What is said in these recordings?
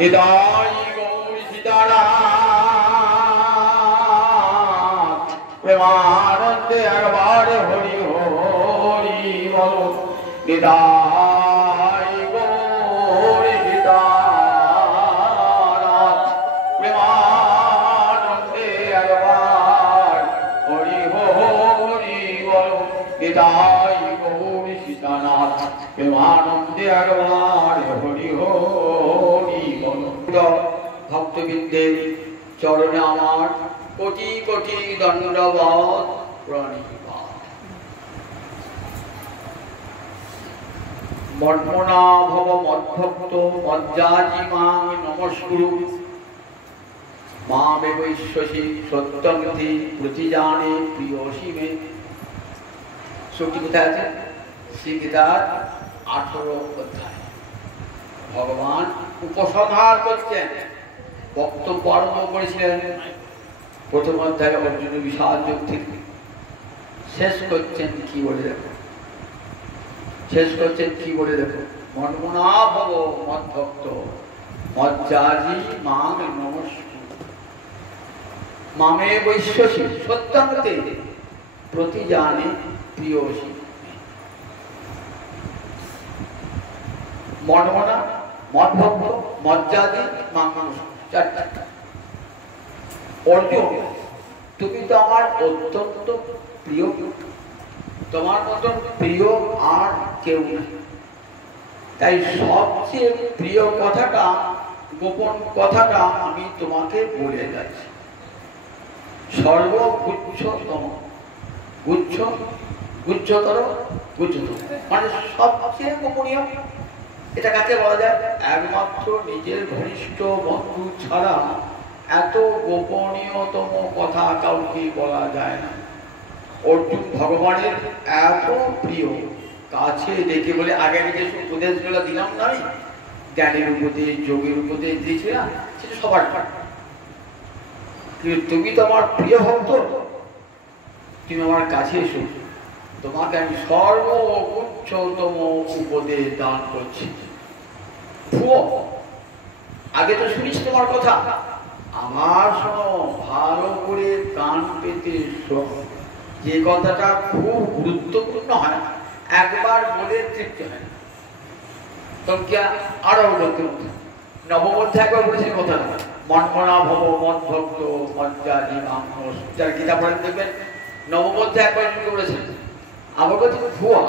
নিতাই গৌর সীতারাম প্রেমানন্দে একবার হরি হরি বল নিতাই গৌর সীতারাম প্রেমানন্দে একবার হরি হরি বল নিতাই গৌর সীতারাম প্রেমানন্দে একবার হরি হরি বল। ভক্তবৃন্দের চরণে আমার কোটি কোটি দণ্ডবৎ প্রণিপাত। মন্মনা ভব মদ্ভক্ত মজ্জাজি মাং নমস্কুরু মামে বৈশ্বসী সত্যমতি প্রতিজানে প্রিয়সী মে। শ্লোকটি কোথায় আছে? শ্রীগীতার 18 অধ্যায়। ভগবান উপসংহার করছেন, বক্তব্য আরম্ভ করেছিলেন প্রথম অধ্যায়ে অর্জুন বিশাল যুক্তি, শেষ করছেন কি বলে দেখো, শেষ করছেন কি বলে দেখো, মন্মনা ভব মদ্ভক্ত মজ্জাজি মাং নমস্কুরু মামে বৈশ্বসী সত্যমতে প্রতিজানে প্রিয়সী। মন্মনা মদ্ভক্ত মজ্জাজি মাং নমস্কুরু, চারটা। অর্জুন, তুমি তো আমার অত্যন্ত প্রিয়, তোমার মতন প্রিয় আর কেউ নেই, তাই সবচেয়ে প্রিয় কথাটা, গোপন কথাটা আমি তোমাকে বলে যাচ্ছি। সর্বগুচ্ছতম, গুচ্ছ গুচ্ছতর গুচ্ছতম মানে সবচেয়ে গোপনীয়। এটা কাকে বলা যায়? একমাত্র নিজের ঘনিষ্ঠ বন্ধু ছাড়া এত গোপনীয়তম কথা কাউকে বলা যায় না। অর্জুন ভগবানের এত প্রিয়, কাছে দেখে বলে আগে যে উপদেশগুলো দিলাম না, আমি জ্ঞানের উপদেশ যোগের উপদেশ দিয়েছিলাম, সেটা সবার কিন্তু তুমি তো আমার প্রিয় ভক্ত, তুমি আমার কাছে এসো, তোমাকে আমি সর্বোচ্চতম উপদেশ দান করছি। আগে তো শুনিস তোমার কথা, আমার শোনো, ভালো করে কান পেতে শোনো। যে কথাটা খুব গুরুত্বপূর্ণ হয়, একবার বলে তৃপ্তি হয় না, তোকে আরো বলতে হতো। নবম অধ্যায় একবার বলেছে কথা, মন্মনা ভব মদ্ভক্ত মজ্জাজি মাং নমস্কুরু। যারা গীতা পড়েন দেখবেন নবম অধ্যায় একবার বলেছেন। আবার বলছি ভুয়া,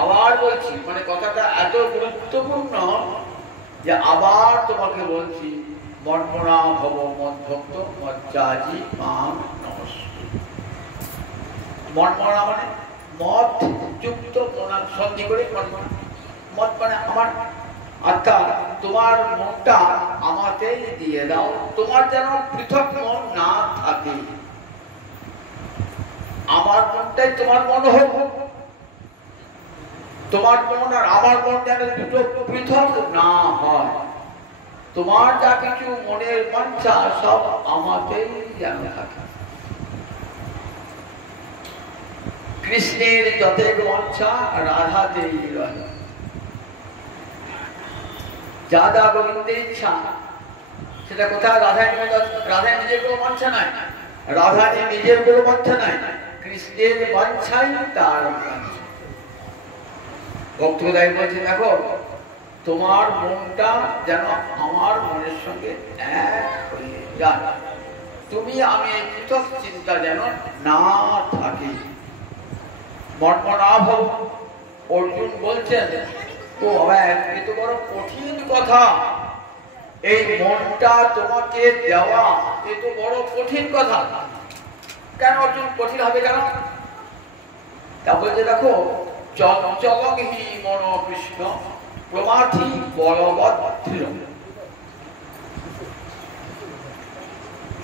আবার বলছি মানে কথাটা এত গুরুত্বপূর্ণ যে আবার তোমাকে বলছি, মন্মনা ভব মদ্ভক্ত মজ্জাজি মাং নমস্কুরু। মন্মনা মানে মদ যুক্ত মনা, সন্ধি করে মন্মনা। মদ মানে আমার আত্মা, তোমার মনটা আমাকে দিয়ে দাও, তোমার যেন পৃথক মন না থাকে, আমার মনটাই তোমার মন হোক, তোমার মন আর আমার মন যেন দুটো পৃথক না হয়, তোমার যা কিছু মনের বাঞ্ছা সব আমাকেই যেন থাকে। কৃষ্ণের যতেক বাঞ্ছা রাধাতেই রহে, যা যা গোবিন্দের ইচ্ছা সেটা কোথায়? রাধায় নিজের কোনো বাঞ্ছা নাই, রাধায় নিজের কোনো বাঞ্ছা নাই, কৃষ্ণের বাঞ্ছাই তার বাঞ্ছা। ভক্তদাই বলছে, দেখো তোমার মনটা যেন আমার মনের সঙ্গে এক হয়ে যায়, তুমি আমি পৃথক চিন্তা যেন না থাকে। মন্মনা ভব। অর্জুন বলছেন, ও বাবা, এ তো বড় কঠিন কথা, এই মনটা তোমাকে দেওয়া এ তো বড় কঠিন কথা। কেন অর্জুন কঠিন হবে কেন? তা বলছে, দেখো চঞ্চলহি মন কৃষ্ণ প্রমাথি বলবৎ দৃঢ়।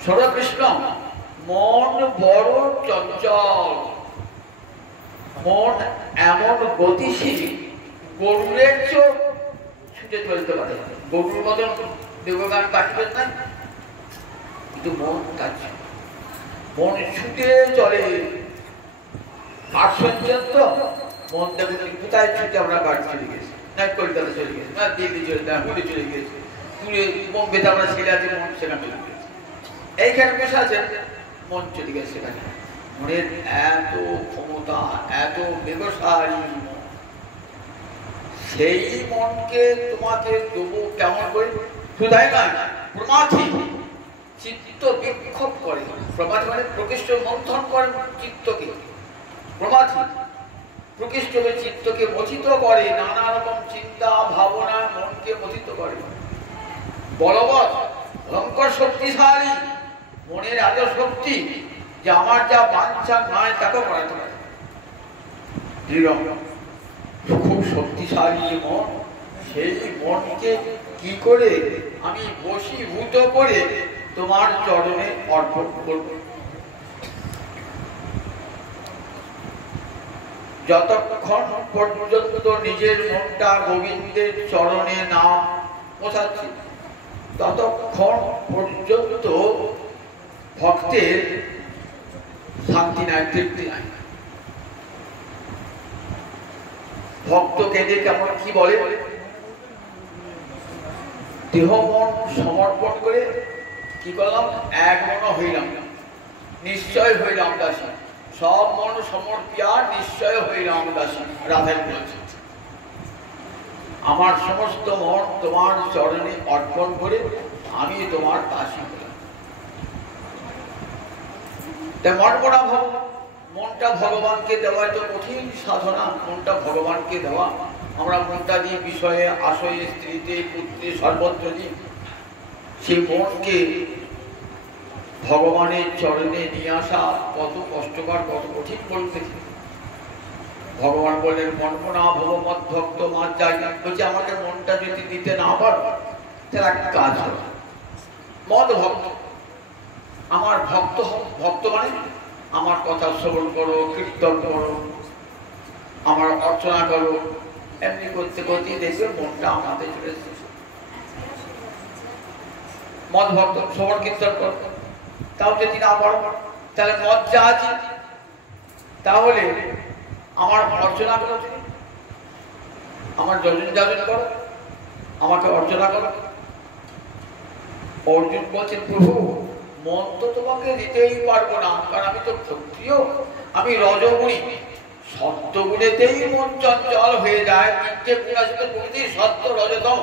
শোনো কৃষ্ণ, মন বড় চঞ্চল, মন এমন গতিশীল, গরুরের চোখ ছুটে চলতে পারে, গরুর মতন দেবগান কাটবেন না, কিন্তু মন কাটছে, মন ছুটে চলে। কাঠ শুনছেন তো, মন দেখুন কোথায় ছুটে আমরা কাঠ চলে গেছি, না কলকাতা চলে গেছে, না দিল্লি চলে না পুরী চলে গেছে, পুরী বোম্বেতে আমরা ছেলে আছে মন সেখানে চলে গেছে, এইখানে বসে আছে মন চলে গেছে সেখানে। মনের এত ক্ষমতা, এত ব্যবসায়ী মন, সেই মনকে তোমাকে দেবো কেমন করে? শুধাই নয়, প্রমাথি চিত্ত বিক্ষোভ করে। প্রমাথি মানে প্রকৃষ্ট মন্থন করে চিত্তকে। প্রমাথি প্রকৃষ্ট চিত্তকে মথিত করে, নানা রকম চিন্তা ভাবনা মনকে মথিত করে। বলবৎ ভয়ঙ্কর শক্তিশালী, মনের এত শক্তি যে আমার যা বাঞ্ছা নয় তাকেও করাতে পারে। খুব শক্তিশালী মন, সেই মনকে কি করে আমি বশীভূত করে তোমার চরণে অর্পণ করব। যতক্ষণ পর্যন্ত নিজের মনটা গোবিন্দের চরণে না পৌঁছাচ্ছি, ততক্ষণ পর্যন্ত ভক্তের শান্তি নাই, তৃপ্তি নাই। ভক্ত কেঁদে কেমন কি বলে? দেহ মন সমর্পণ করে কি করলাম? এক মন হইলাম, নিশ্চয় হইলাম দাসী। সব মন সমর্পিয়া নিশ্চয় হইলাম দাসী। রাধের বলছে আমার সমস্ত মন তোমার চরণে অর্পণ করে আমি তোমার দাসী হলাম। তাই মন করা ভাব, মনটা ভগবানকে দেওয়া তো কঠিন সাধনা। মনটা ভগবানকে দেওয়া, আমরা মনটা দিয়ে বিষয়ে আশয়ে স্ত্রীতে পুত্রে সর্বত্র দিই। সেই মনকে ভগবানের চরণে নিয়ে আসা কত কষ্টকর, কত কঠিন বলতে। ভগবান বললেন মনমনা ভগবত ভক্ত মা চাই। বলছে আমাকে মনটা যদি দিতে না পারো তাহলে একটা কাজ হবে, মদ ভক্ত আমার ভক্ত। ভক্ত মানে আমার কথা শ্রবণ করো, কীর্তন করো, আমার অর্চনা করো। এমনি করতে করতে দেখবে মনটা আমাদের চলে এসেছে। মদ ভক্ত শ্রবণ কীর্তন করো, তাও যদি না পারো তাহলে মদ যা আছে তাহলে আমার অর্চনা করো, আমার যজন যাজন করো, আমাকে অর্চনা করো। অর্জুন বলছেন প্রভু মন তো তোমাকে দিতেই পারবো না, কারণ আমি তো ক্ষত্রিয়, আমি রজগুণী। সত্যগুণেতেই মন চঞ্চল হয়ে যায়। তিনটে গুণ আছে তো প্রকৃতির, সত্য রজতম।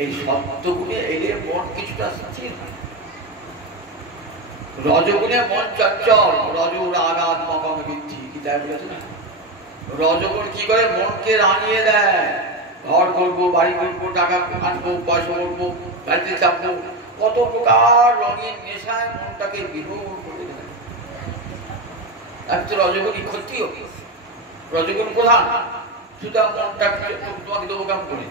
এই সত্যগুণে এলে মন কিছুটা স্থির হয়। রজগুণে মন চঞ্চল, রজুর আগাত্মকম বৃদ্ধি গীতায় বলেছে না। রজগুণ কি করে? মনকে রাঙিয়ে দেয়। ঘর করবো, বাড়ি করবো, টাকা আনবো, পয়সা করবো, গাড়িতে চাপবো, কত প্রকার রঙিন নেশায় মনটাকে বিভোর করে দেয়। আমি তো রজগুণী ক্ষত্রিয়, রজগুণ প্রধান, সুতরাং মনটাকে তোমাকে দেবো কাম করে।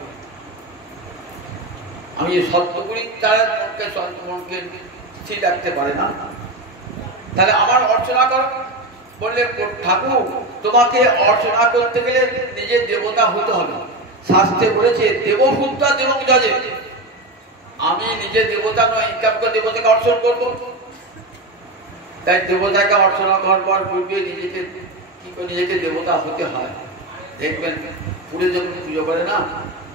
আমি সত্যগুণী তারা মনকে স্থির রাখতে পারে না। তাহলে আমার অর্চনা করো। বললে ঠাকুর তোমাকে অর্চনা করতে গেলে নিজের দেবতা হতে হবে। শাস্ত্রে বলেছে দেবভূতা দেবং যজে। আমি নিজে দেবতা নই, কেমন দেবতাকে অর্চনা করবো? তাই দেবতাকে অর্চনা করবার পূর্বে নিজেকে কি করে নিজেকে দেবতা হতে হয়। দেখবেন পুরে যখন পুজো করে না,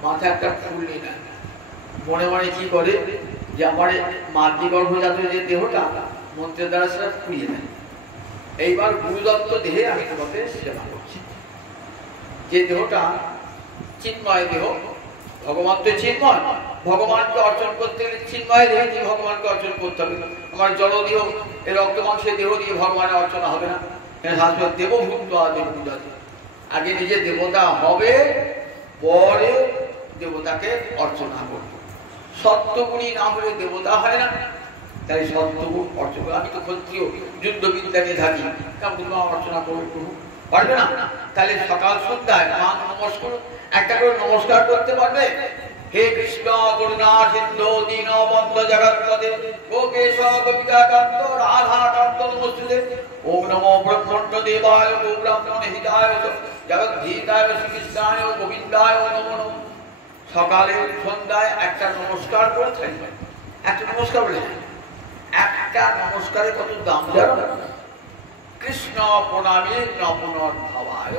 মাথায় একটা ফুল নিয়ে নেয়, মনে মনে কি করে যে আমার মাতৃগর্ভজাত যে দেহটা মন্ত্রের দ্বারা সেটা পুড়িয়ে দেয়। এইবার গুরুদত্ত দেহে আমি তোমাকে সেবা করছি। যে দেহটা চিন্ময় দেহ, ভগবান তো চিন্ময়, ভগবানকে অর্চন করতে গেলে চিন্ময় দেহ দিয়ে ভগবানকে অর্চন করতে হবে। আমার জলদেহ, এই রক্ত মাংসের দেহ দিয়ে ভগবানের অর্চনা হবে না। দেবভূত আগে নিজে দেবতা হবে, পরে দেবতাকে অর্চনা করবে। সত্যগুণী না হলে দেবতা হয় না। তাই সত্যগুণ অর্চনা। আমি তো ক্ষত্রিয়, যুদ্ধবিদ্যা নিয়ে থাকি, কেমন তোমার অর্চনা করবো? পারবে না। তাহলে সকাল সন্ধ্যায় মা নমস্কার, একটা করে নমস্কার করতে পারবে। হে কৃষ্ণ করুণা সিন্ধু দীনবন্ধ জগৎপদে গোপেশ গোপিকাকান্ত রাধাকান্ত নমস্তুতে। ওম নমো ব্রহ্মণ্য দেবায় গো ব্রাহ্মণ হিতায় জগদ্ধিতায় শ্রীকৃষ্ণায় গোবিন্দায় নমো নমঃ। সকালে সন্ধ্যায় একটা নমস্কার করে থাকবে। একটা নমস্কার বলে, একটা নমস্কারের কত দাম জানো? কৃষ্ণ প্রণামী নমনর ভাবায়।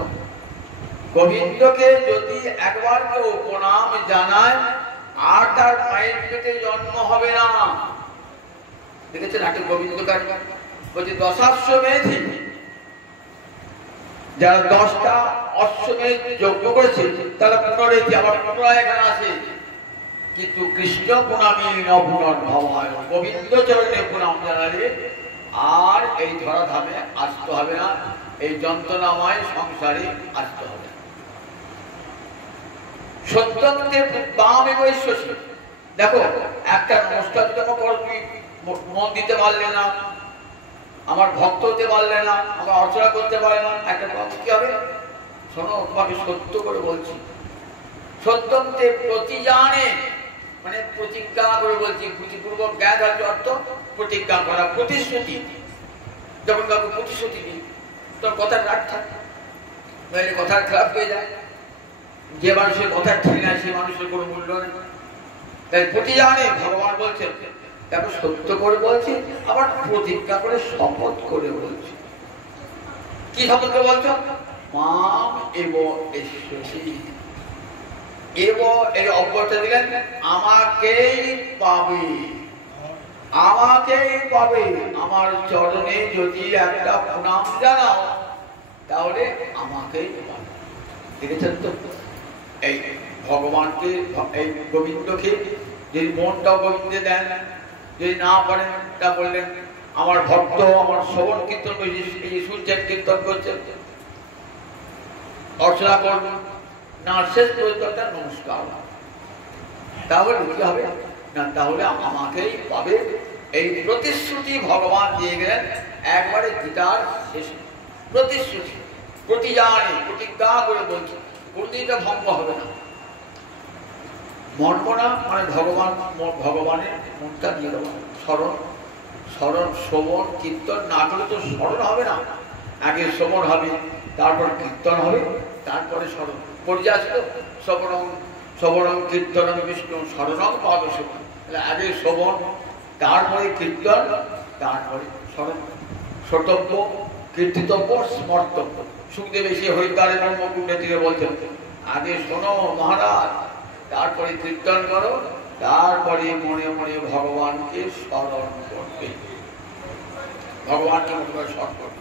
গোবিন্দকে যদি একবার কেউ প্রণাম জানায় আর তার মায়ের পেটে জন্ম হবে না। দেখেছেন একটা গোবিন্দকার বলছে দশাশ্বমেধি, যারা 10টা অশ্বমেধ যজ্ঞ করেছে তারা পুনরেতি আবার পুনরায় এখানে আসে। কিন্তু কৃষ্ণ প্রণামী নপুনর্ভবায়, গোবিন্দ চরণে প্রণাম জানালে আর এই ধরাধামে আসতে হবে না, এই যন্ত্রণাময় সংসারে আসতে হবে। সত্যন্তে বামে বৈশ্বসী, দেখো একটা নমস্কার যখন করো তুমি মন দিতে পারলে না, আমার ভক্ত হতে পারলে না, আমার অর্চনা করতে পারলে না, একটা কি হবে? শোনো, তোমাকে সত্য করে বলছি, সত্যন্তে প্রতিজানে মানে প্রতিজ্ঞা করে বলছি, প্রতিপূর্বক জ্ঞান অর্থ প্রতিজ্ঞা করা, প্রতিশ্রুতি। যখন কাউকে প্রতিশ্রুতি দিই তোর কথার রাগ থাকে, কথার খারাপ হয়ে যায়। যে মানুষের কথা ঠিক না সে মানুষের কোনো মূল্য নেই। তাই প্রতিজানে ভগবান বলছেন, দেখো সত্য করে বলছি, আবার প্রতিজ্ঞা করে শপথ করে বলছি। কি শপথ করে বলছো? মাম এব এশ্বরী, এব এই অব্যয়টা দিলেন, আমাকেই পাবে, আমাকেই পাবে। আমার চরণে যদি একটা প্রণাম জানাও তাহলে আমাকেই পাবে। দেখেছেন তো, এই ভগবানকে, এই গোবিন্দকে যদি মনটাও গোবিন্দে দেন, যদি না পারেন তা বললেন আমার ভক্ত আমার শ্রবণ কীর্তন শুনছেন, কীর্তন করছেন, অর্চনা করবেন না, শেষ পর্যন্ত নমস্কার, তাহলে কি হবে না, তাহলে আমাকেই পাবে। এই প্রতিশ্রুতি ভগবান দিয়ে গেলেন একবারে গীতার শেষে। প্রতিশ্রুতি, প্রতিজানে, প্রতিজ্ঞা করে বলছি, কোনদিনটা ভঙ্গ হবে না। মনমনা মানে ভগবান, ভগবানের মনটা দিয়ে দেবো। স্মরণ, স্মরণ, শ্রবণ কীর্তন না করলে তো স্মরণ হবে না। আগে শ্রবণ হবে, তারপর কীর্তন হবে, তারপরে স্মরণ। পর্যায় আসলো শ্রবণং শ্রবণং কীর্তনং বিষ্ণু স্মরণং পাবে শ্রবণ। আগে শ্রবণ, তারপরে কীর্তন, তারপরে স্মরণ। শ্রোতব্য, কীর্তিতব্য, স্মর্তব্য। সুখদেব এসে হরিদ্বারের ব্রহ্মকুণ্ডে থেকে বলছেন, আগে শোনো মহারাজ, তারপরে কীর্তন করো, তারপরে মনে মনে ভগবানকে স্মরণ করবে, ভগবানকে মনে করে স্মরণ করবে।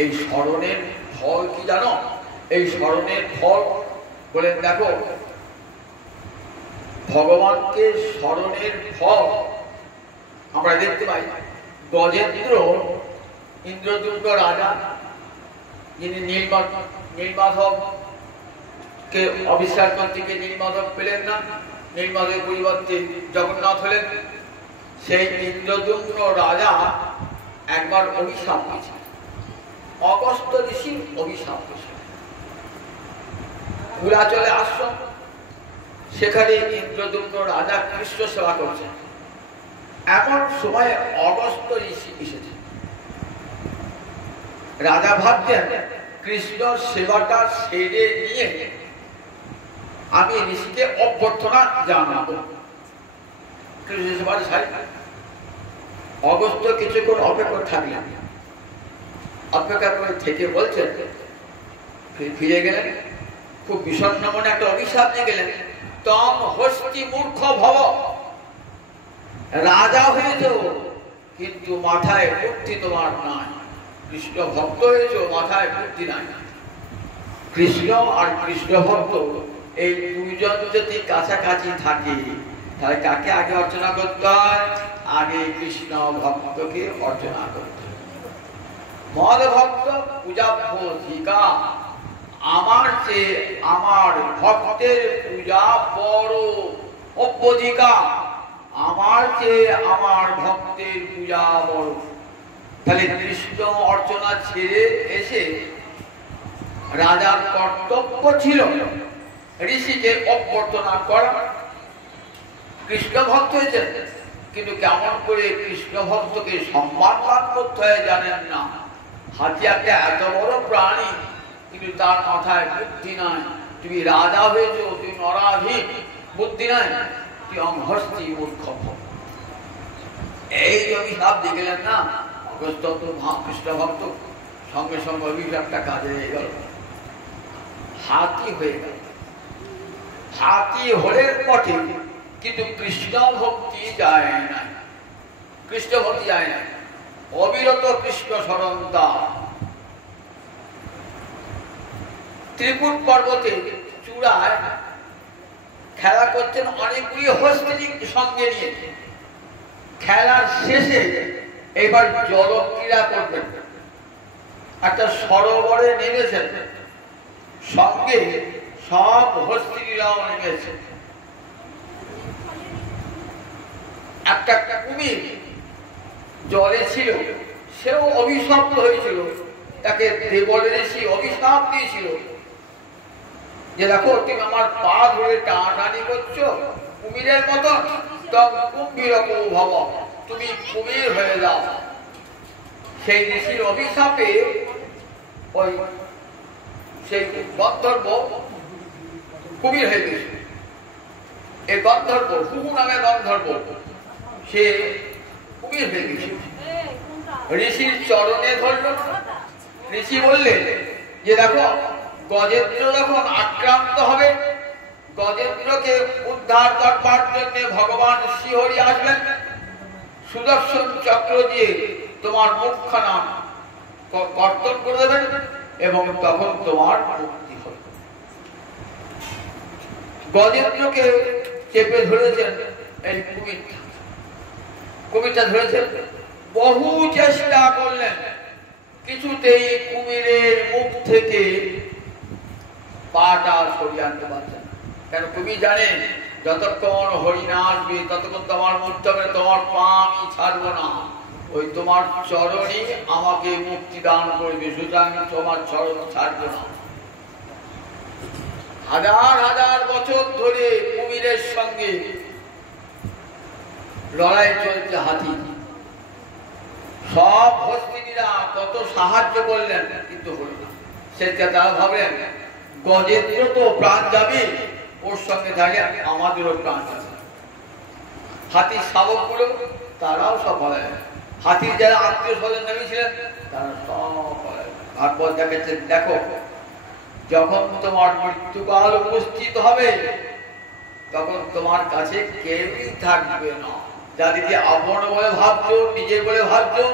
এই স্মরণের ফল কি জানো? এই স্মরণের ফল বলে দেখো, ভগবানকে স্মরণের ফল আমরা দেখতে পাই। গজেন্দ্র, ইন্দ্রদুম্ন রাজা, যিনি নীলমাধবকে অবিশ্বাস করতে গিয়ে নীলমাধব পেলেন না, নীলমাধবের পরিবর্তে জগন্নাথ হলেন। সেই ইন্দ্রদুম্ন রাজা একবার অভিশাপ দিয়েছে, অগস্ত্য ঋষির অভিশাপ দিয়েছে। পুরাচলে আশ্রম, সেখানে ইন্দ্রদুম্ন রাজা কৃষ্ণ সেবা করছেন। এমন সময় অগস্ত্য ঋষি এসেছে। রাজা ভাবছেন কৃষ্ণ সেবাটা সেরে নিয়ে আমি ঋষিকে অভ্যর্থনা জানাবো। কৃষ্ণ সেবাটা সারি। অগস্ত্য কিছুক্ষণ অপেক্ষা থাকলেন, অপেক্ষা করে থেকে বলছেন, ফিরে গেলেন, খুব বিষণ্ণ মনে একটা অভিশাপ নিয়ে গেলেন। তম হস্তি মূর্খ ভব, রাজা হয়েছ কিন্তু মাথায় বুদ্ধি তোমার নাই। কৃষ্ণ ভক্ত হয়েছ, মাথায় বুদ্ধি নাই। কৃষ্ণ আর কৃষ্ণ ভক্ত এই দুইজন যদি কাছাকাছি থাকে তাহলে কাকে আগে অর্চনা করতে হয়? আগে কৃষ্ণ ভক্তকে অর্চনা করতে হয়। মদ ভক্ত পূজাধিকা, আমার চেয়ে আমার ভক্তের পূজা বড় অভ্যধিকা, আমার চেয়ে আমার ভক্তের পূজা বড়। তাহলে কৃষ্ণ অর্চনা ছেড়ে এসে রাজার কর্তব্য ছিল ঋষিকে অভ্যর্থনা করা। কৃষ্ণ ভক্ত হয়েছেন, কিন্তু কেমন করে কৃষ্ণ ভক্তকে সম্মান লাভ করতে হয় জানেন না। হাতি একটা এত বড় প্রাণী, কিন্তু তার মাথায় বুদ্ধি নাই। তুমি রাজা হয়েছ, তুমি নরাধীন, বুদ্ধি নাই, তুই অহস্তি মূর্খ। এই অভিশাপ দেখলেন না অগস্ত্য কৃষ্ণ ভক্ত, সঙ্গে সঙ্গে অভিশাপটা কাজে হয়ে গেল। হাতি হয়ে গেল। হাতি হলেন বটে, কিন্তু কৃষ্ণ ভক্তি যায় না, কৃষ্ণ ভক্তি যায় না। অবিরত কৃষ্ণ স্মরণ তার। ত্রিকুট পর্বতে চূড়ায় খেলা করছেন অনেকগুলি হস্তিনী সঙ্গে নিয়ে। খেলার শেষে এবার জলক্রীড়া করবেন। একটা সরোবরে নেমেছেন, সঙ্গে সব হস্তিনীরাও নেমেছে। একটা কুমির জলে ছিল, সেও অভিশপ্ত হয়েছিল। তাকে দেবল ঋষি অভিশাপ দিয়েছিল যে দেখো তুমি আমার পা ধরে টানাটানি করছো কুমিরের মতন, কুম্ভীর ভব, তুমি কুমির হয়ে যাও। সেই ঋষির অভিশাপে ওই সেই গন্ধর্ব কুমির হয়ে গেছে। এই গন্ধর্ব, হুহু নামে গন্ধর্ব, সে কুমির হয়ে গেছে। ঋষির চরণে ধরল। ঋষি বললেন যে দেখো গজেন্দ্র যখন আক্রান্ত হবে, গজেন্দ্রকে উদ্ধার করবার জন্য ভগবান শ্রীহরি আসবেন, সুদর্শন চক্র দিয়ে তোমার মুখখানা কর্তন করে দেবেন এবং তখন তোমার মুক্তি হবে। গজেন্দ্রকে চেপে ধরেছেন এই কুমিরটা ধরেছেন। বহু চেষ্টা করলেন, কিছুতেই কুমিরের মুখ থেকে পাটা সরিয়ে আনতে পারছেন। কেন কুমির জানেন যতক্ষণ হরিণা আসবে ততক্ষণ তোমার মুক্তি হবে, তোমার পা আমি ছাড়বো না, ওই তোমার চরণই আমাকে মুক্তি দান করবে, সুতরাং তোমার চরণ ছাড়বো না। হাজার হাজার বছর ধরে কুমিরের সঙ্গে লড়াই চলছে হাতি। সব হস্তিনীরা কত সাহায্য করলেন, কিন্তু হলো না। সেটা তারা ভাবলেন গজেন্দ্র তো প্রাণ যাবে, ওর সঙ্গে দাঁড়িয়ে আমাদেরও প্রাণ যাবে। হাতির শাবকগুলো তারাও সব বলেন, হাতির যারা আত্মীয় স্বজন নেমেছিলেন তারা সব বলেন। তারপর দেখাচ্ছেন দেখো যখন তোমার মৃত্যুকাল উপস্থিত হবে তখন তোমার কাছে কেউই থাকবে না। যাদেরকে আপন বলে ভাবছো, নিজের বলে ভাবছো,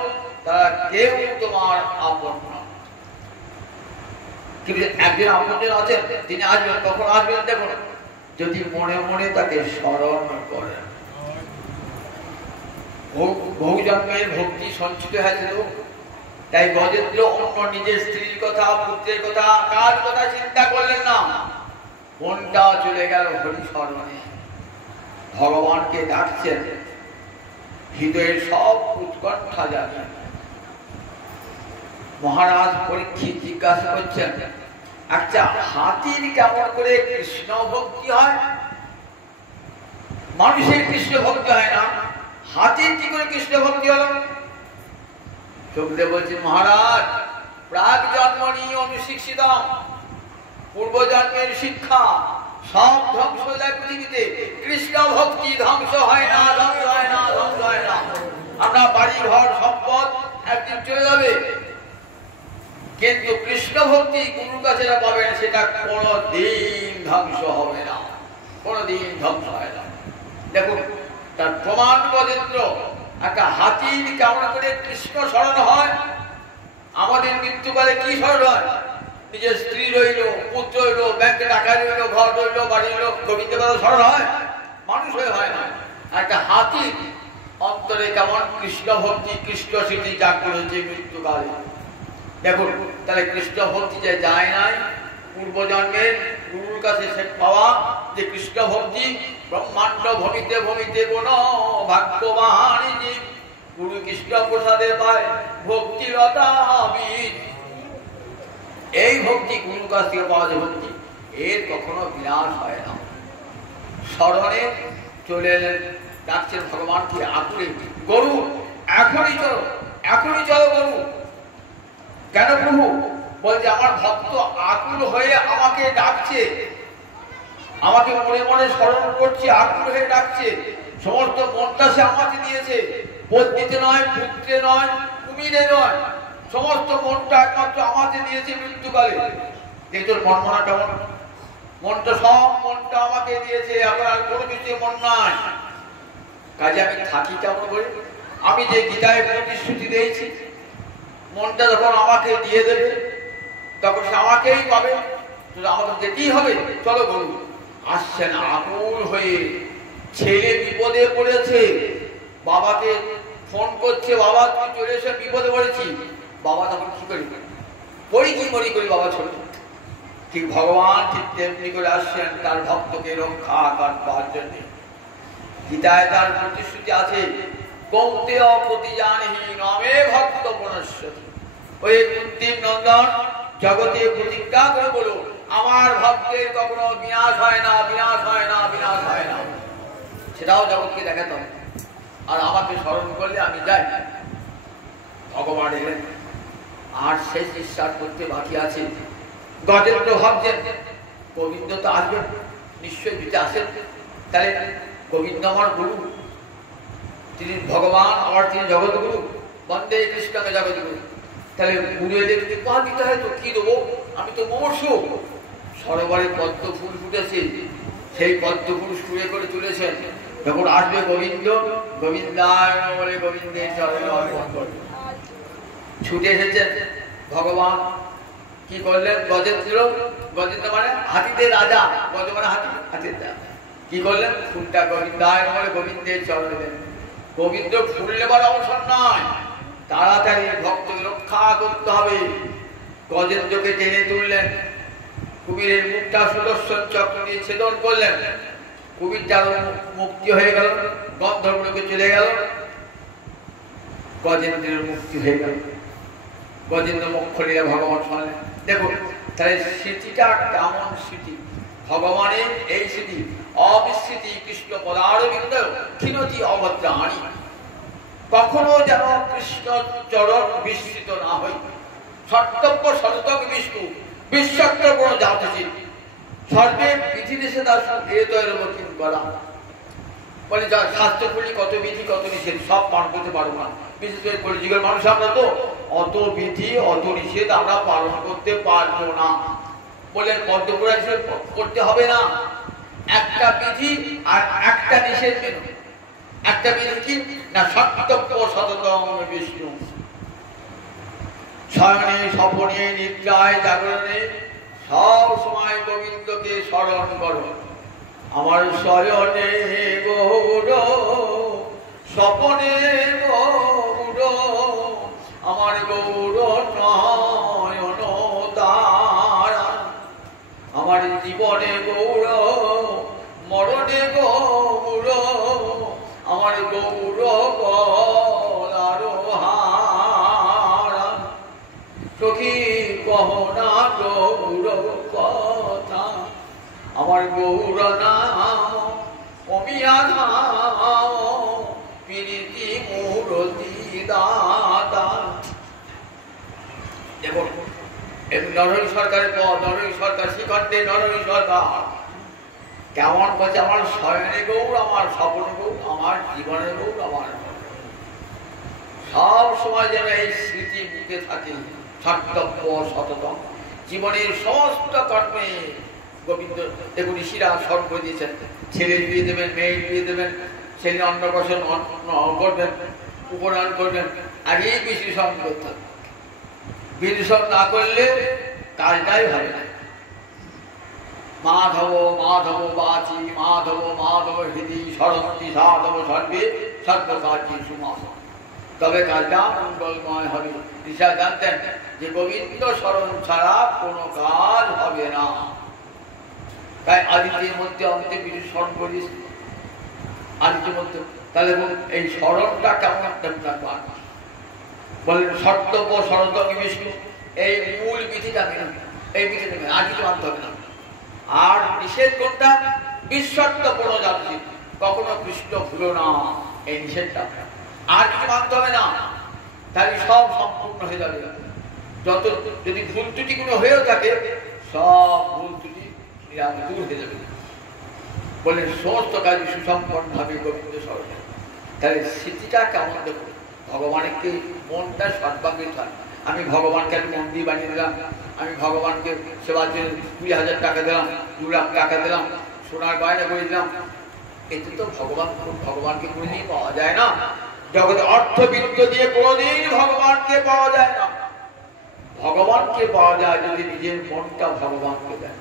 তারা কেউ তোমার আপন না। কিন্তু একজন আপনজন আছেন, তিনি আসবেন। কখন আসবেন দেখুন, যদি মনে মনে তাকে স্মরণ করেন। বহু জন্মের ভক্তি সঞ্চিত হয়েছিল, তাই গজেন্দ্র অন্য নিজের স্ত্রীর কথা, পুত্রের কথা, কার কথা চিন্তা করলেন না। মনটা চলে গেল হরি স্মরণে। ভগবানকে ডাকছেন, হৃদয়ের সব উৎকণ্ঠা জানেন। মহারাজ পরীক্ষিত জিজ্ঞাসা করছেন, আচ্ছা হাতির কেমন করে কৃষ্ণ ভক্তি হয়? মানুষের কৃষ্ণ ভক্তি হয় না, হাতির কি করে কৃষ্ণ ভক্তি হল? সুখদেব বলছে মহারাজ প্রাগ জন্মনি অনুশিক্ষিত, পূর্ব জন্মের শিক্ষা সব ধ্বংস হয়ে যায় পৃথিবীতে। কৃষ্ণ ভক্তি ধ্বংস হয় না, ধ্বংস হয় না, ধ্বংস হয় না। আমরা বাড়ি ঘর সম্পদ একদিন চলে যাবে, কিন্তু কৃষ্ণ ভক্তি গুরুর কাছে যা পাবেন সেটা কোনদিন ধ্বংস হবে না, কোনদিন ধ্বংস হয় না। দেখুন তার প্রমাণ গজেন্দ্র। একটা হাতির কেমন করে কৃষ্ণ স্মরণ হয়? আমাদের মৃত্যুকালে কি স্মরণ হয়? নিজের স্ত্রী রইল, পুত্র রইল, ব্যাংকে টাকা রইল, ঘর রইল, বাড়ি রইল, গোবিন্দবাদ স্মরণ হয়? মানুষ হয়ে হয় না। একটা হাতির অন্তরে কেমন কৃষ্ণ ভক্তি, কৃষ্ণ স্মৃতি জাগ্রত হয়েছে মৃত্যুকালে। দেখুন তাহলে কৃষ্ণ ভক্তি যে যায় নাই, পূর্বজন্মের গুরুর কাছে সে পাওয়া যে কৃষ্ণ ভক্তি, ব্রহ্মাণ্ড ভমিতে ভমিতে কোন ভাগ্যবান জীব গুরু কৃষ্ণ প্রসাদে পায় ভক্তিলতা বীজ। এই ভক্তি গুরুর কাছ থেকে পাওয়া যে ভক্তি, এর কখনো বিনাশ হয় না। স্মরণে চলে এলেন, ডাকছেন ভগবানকে আকুলে, গরু এখনই চলো, এখনই চলো গরু। কেন প্রভু? বলছে আমার ভক্ত আকুল হয়ে আমাকে ডাকছে, আমাকে মনে মনে স্মরণ করছে, আকুল হয়ে ডাকছে। সমস্ত মনটা সে আমাকে দিয়েছে, পত্নীতে নয়, পুত্রে নয়, কুমিরে নয়, সমস্ত মনটা একমাত্র আমাকে দিয়েছে মৃত্যুকালে। যে তোর মন মনা কেমন, মনটা সব মনটা আমাকে দিয়েছে, এখন আর কোনো কিছু মন নাই, কাজে আমি থাকি কেমন করে? আমি যে গীতায় প্রতিশ্রুতি দিয়েছি মনটা যখন আমাকে দিয়ে দেবে তখন সে আমাকেই পাবে, আমাকে যেতেই হবে। চলো বলুন, আসছেন আকুল হয়ে, ছেলে বিপদে পড়েছে, বাবাকে ফোন করছে, বাবা তুই চলে এসে বিপদে পড়েছি। বাবা তখন কি করি, পড়ি কি মরি করি বাবা ছোট। ঠিক ভগবান ঠিক তেমনি করে আসছেন তার ভক্তকে রক্ষা করবার জন্য। গীতায় তার প্রতিশ্রুতি আছে, কৌন্তেয় প্রতিজানহি নামে ভক্ত পুনশ্চতি। ওই কুন্তির নন্দন জগতে প্রতিজ্ঞা করে বলো, আমার ভক্তের কখনো বিনাশ হয় না, বিনাশ হয় না, বিনাশ হয় না। সেটাও জগৎকে দেখাতে হবে। আর আমাকে স্মরণ করলে আমি যাই। ভগবান এলেন, আর শেষ নিঃশ্বাস করতে বাকি আছে। গজেন্দ্র ভাবছেন গোবিন্দ তো আসবেন, নিশ্চয়ই দিতে আসেন, তাহলে গোবিন্দ আমার গুরু, তিনি ভগবান, আমার তিনি জগৎগুরু, বন্দে কৃষ্ণকে জগৎগুরু। তাহলে গুরু এলে যদি পা দিতে হয় তো কি দেবো, আমি তো মমর্ষু। সরোবরে পদ্ম ফুল ফুটেছে, সেই পদ্ম ফুল সুরে করে তুলেছেন। যখন আসবে গোবিন্দ, গোবিন্দায় বলে গোবিন্দের চরণে অর্পণ করবে। ছুটে এসেছেন ভগবান, কি করলেন? গজেন্দ্র, গজেন্দ্র মানে হাতিদের রাজা, গজ মানে হাতি, হাতির রাজা। কি করলেন? ফুলটা গোবিন্দায় বলে গোবিন্দের চরণে দেন। গোবিন্দ ফুল নেবার অবসর নয়, তাড়াতাড়ি ভক্তকে রক্ষা করতে হবে। গজেন্দ্রকে টেনে তুললেন, কুমিরের মুখটা সুদর্শন চক্র দিয়ে ছেদন করলেন, কুমিরটা মুক্তি হয়ে গেল, গন্ধর্বলোকে চলে গেল, গজেন্দ্রের মুক্তি হয়ে গেল। গজেন্দ্র মুখ নিয়ে ভগবান শুনলেন। দেখুন তাহলে স্মৃতিটা কেমন স্মৃতি, ভগবানের এই স্মৃতি, অবিস্মৃতি কৃষ্ণ পদারবিন্দ ক্ষীণতি অভদ্রাণী। কখনো যেন কৃষ্ণ চরণ বিস্মৃত না হয়। সর্তব্য সততক বিষ্ণু বিশ্বক্রম জাতছি সর্বে বিধি নিষেধ এতকিন করা। বলে শাস্ত্র পড়ি কত বিধি কত নিষেধ, সব পালন করতে পারবো না। বিশেষ করে কলিযুগের মানুষ আমরা তো অত বিধি অত নিষেধ আমরা পালন করতে পারবো না। বলে পদ্মপুরাণ করতে হবে না, একটা বিধি আর একটা নিষেধ মেন। একটা বিধি কি না, সত্যব্য সততম বিষ্ণু। শয়নে স্বপনে নিদ্রায় জাগরণে সব সময় গোবিন্দকে স্মরণ করো। আমার শয়নে গৌর, স্বপনে গৌর, আমার গৌর নয়ন তারা। আমার জীবনে গৌর, মরণে গৌর, আমার গৌর গলার হারা। সখী কহনা গৌর কথা, আমার গৌর নাম অমিয়া ধাম, প্রীতি মূরতি দাতা। দেখুন নরহরি সরকারের পর, নরহরি সরকার শ্রীকণ্ঠে নরহরি সরকার কেমন বলছে, আমার শয়নে গৌর, আমার স্বপ্নে গৌর, আমার জীবনের গৌর, আমার সব সময় যেন এই স্মৃতি মুখে থাকে। সত্যব্য সততম, জীবনের সমস্ত কর্মে গোবিন্দ। দেখুন ঋষিরা স্বর্গ দিয়েছেন, ছেলের বিয়ে দেবেন, মেয়ের বিয়ে দেবেন, ছেলে অন্নপ্রাশন করবেন, উপনয়ন করবেন, আগেই বিশ্লেষণ করতে হবে। বিশ্লেষণ না করলে কাজটাই হবে না। মাধব মাধব বাচি, মাধব মাধব হৃদি, সরস্বতী সাধব সর্বে সর্বকার্যে সুমাস, তবে কাজটা মঙ্গলময় হবে। ঋষিরা জানতেন যে গোবিন্দ স্মরণ ছাড়া কোনো কাজ হবে না। তাই আদিত্যের মধ্যে অন্তে বিশেষ স্মরণ করিস, আদিত্যের মধ্যে। তাহলে এই স্মরণটা কেমন একটা ব্যাপার, বলেন সর্তব্য সরতম বিষ্ণু, এই মূল বিধিটা মেনে, এই বিধি নেবেন, আর কিছু মানতে হবে না। আর নিষেধ কোনটা? বিশ্বত্ব যাচ্ছি, কখনো কৃষ্ণ ভুলো না, এই নিষেধটা আর কিছু মানতে হবে না। তাহলে সব সম্পূর্ণ হয়ে যাবে। যত যদি ভুল ত্রুটি কোনো হয়েও থাকে, সব ভুল ত্রুটি দূর হয়ে যাবে। বলে সমস্ত কাজ সুসম্পন্ন হবে গোবিন্দ স্মরণে। তাহলে স্মৃতিটা কেমন দেখো, ভগবানকে মনটা সর্বাঙ্গীন হয়। আমি ভগবানকে একটা মন্দির বানিয়ে দিলাম, আমি ভগবানকে সেবার জন্য 20,000 টাকা দিলাম, 2 লাখ টাকা দিলাম, সোনার বায়না করে দিলাম, এতে তো ভগবানকে কোনোদিন পাওয়া যায় না। জগতে অর্থবিত্ত দিয়ে কোনোদিন ভগবানকে পাওয়া যায় না। ভগবানকে পাওয়া যায় যদি নিজের মনটা ভগবানকে দেয়।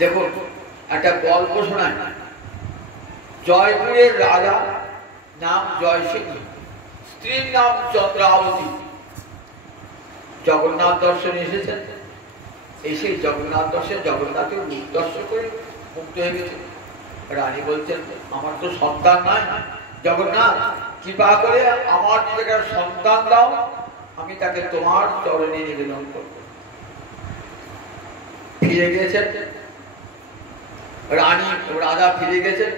দেখুন একটা গল্প শোনায়। জয়পুরের রাজা নাম জয় সিংহ, স্ত্রীর নাম চন্দ্রাবতী। জগন্নাথ দর্শনে এসেছেন, এসে জগন্নাথ দর্শনে জগন্নাথের মুখ দর্শন করে মুক্ত হয়ে গেছে। রানী বলছেন আমার তো সন্তান নাই, জগন্নাথ কৃপা করে আমার যদি একটা সন্তান দাও, আমি তাকে তোমার চরণে নিবেদন করব। ফিরে গেছেন রানী, রাজা ফিরে গেছেন।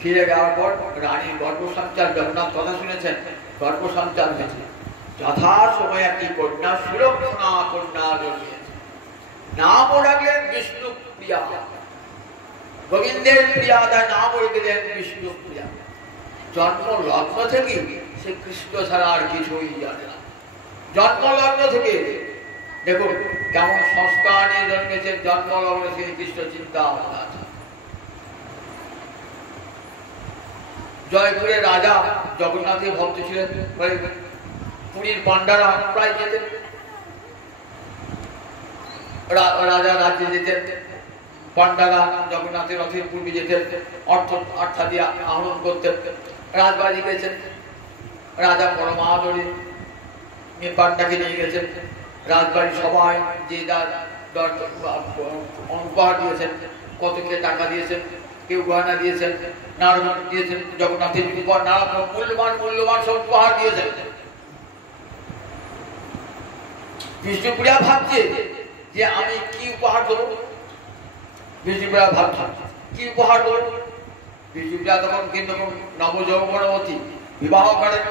ফিরে যাওয়ার পর রানীর গর্ভসঞ্চার, জগন্নাথ কথা শুনেছেন, গর্ভসঞ্চার হয়েছে। যথা সময় একটি কন্যা, সুলক্ষণা কন্যা জন্মিয়েছে। নামও রাখলেন বিষ্ণুপ্রিয়া, গোবিন্দের প্রিয়া, তার নামও রেখে দেন বিষ্ণুপ্রিয়া। জন্ম লগ্ন থেকে সে কৃষ্ণ ছাড়া আর কিছুই জানে না। জন্ম লগ্ন থেকে দেখুন কেমন সংস্কার নিয়ে জন্মেছে, জন্ম লগ্ন থেকে কৃষ্ণ চিন্তা আছে। জয়পুরের রাজা জগন্নাথের ভক্ত ছিলেন, পুরীর পান্ডারা প্রায় যেতেন, রাজা রাজ্যে যেতেন, পান্ডারা জগন্নাথের রথের পূর্বে যেতেন, অর্থ দিয়ে আহরণ করতেন। রাজবাড়ি গেছেন, রাজা পরমাদরে পান্ডাকে নিয়ে গেছেন। রাজবাড়ি সবাই যে যার উপহার দিয়েছেন, কতকে টাকা দিয়েছেন, কেউ গয়না দিয়েছেন, নানা দিয়েছেন, জগন্নাথের নানা মূল্যবান সব উপহার দিয়েছেন। বিষ্ণুপ্রিয়া ভাবছে যে আমি কি উপহার দেবো। বিষ্ণুপ্রিয়া ভাবছে কি উপহার দেবো। বিষ্ণুপ্রিয়া তখন কিন্তু নবযৌবনবতী, বিবাহ করেন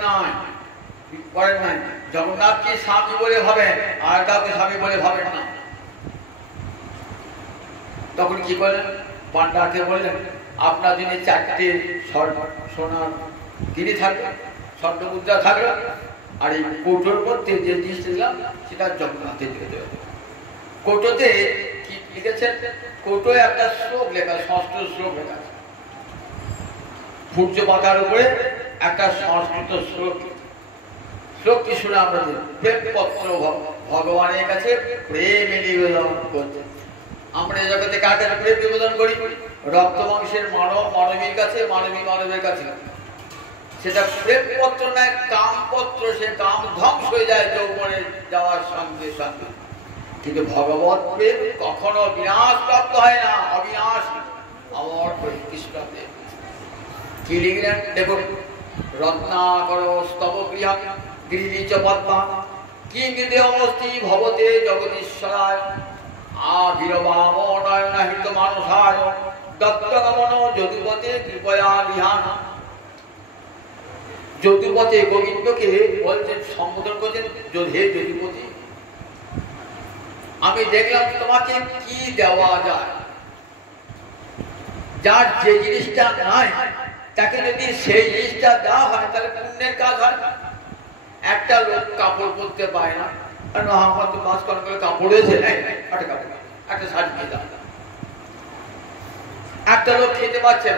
নাই। জগন্নাথকে স্বামী বলে ভাবেন, আর কাউকে স্বামী বলে ভাবেন না। তখন কি বললেন, পান্ডাকে বললেন আপনার জন্য 4টে সোনার গিরি থাকবে, স্বর্ণ মুদ্রা থাকবে, আর এই কৌটোর মধ্যে যে জিনিসটা দিলাম সেটা জগন্নাথের দিয়ে দেবে। কৌটোতে কি লিখেছেন, কৌটোয় একটা শ্লোক লেখা, সংস্কৃত শ্লোক লেখা, সূর্য পাতার উপরে একটা সংস্কৃত শ্লোক। শ্লোকটি শুনে আমরা প্রেমপত্র ভগবানের কাছে প্রেম নিবেদন করছে। আমরা এই জগতে কার কাছে প্রেম নিবেদন করি? রক্ত মাংসের মানবীর কাছে, মানবের কাছে। সেটা প্রেমপত্র নয়, কামপত্র। সে কাম ধ্বংস হয়ে যায় যৌবনে যাওয়ার সঙ্গে সঙ্গে। কিন্তু ভগবত প্রেম কখনো বিনাশ প্রাপ্ত হয় না, অবিনাশী, অমর কৃষ্ণ প্রেম। কি লিখলেন দেখুন, রত্নাকর স্তব গৃহা গিরিচ পদ্মা কিং দেবস্তি ভবতে জগদীশ্বরায় আবির্ভাবনয়নহিত মানসায় দত্তগমন যদুপতে কৃপয়া গৃহান। যদুপতি গোবিন্দকে বলছেন, সম্বোধন করছেন হে যদুপতি, আমি দেখলাম তোমাকে কি দেওয়া যায়। যার যে জিনিসটা নাই তাকে যদি সেই জিনিসটা দেওয়া হয় তাহলে পুণ্যের কাজ হয়। একটা লোক কাপড় পরতে পায় না, আমার তো মাছ করে কাপড় হয়েছে, একটা কাপড়, একটা শাড়ি দিয়ে দাও। একটা লোক খেতে পাচ্ছেন,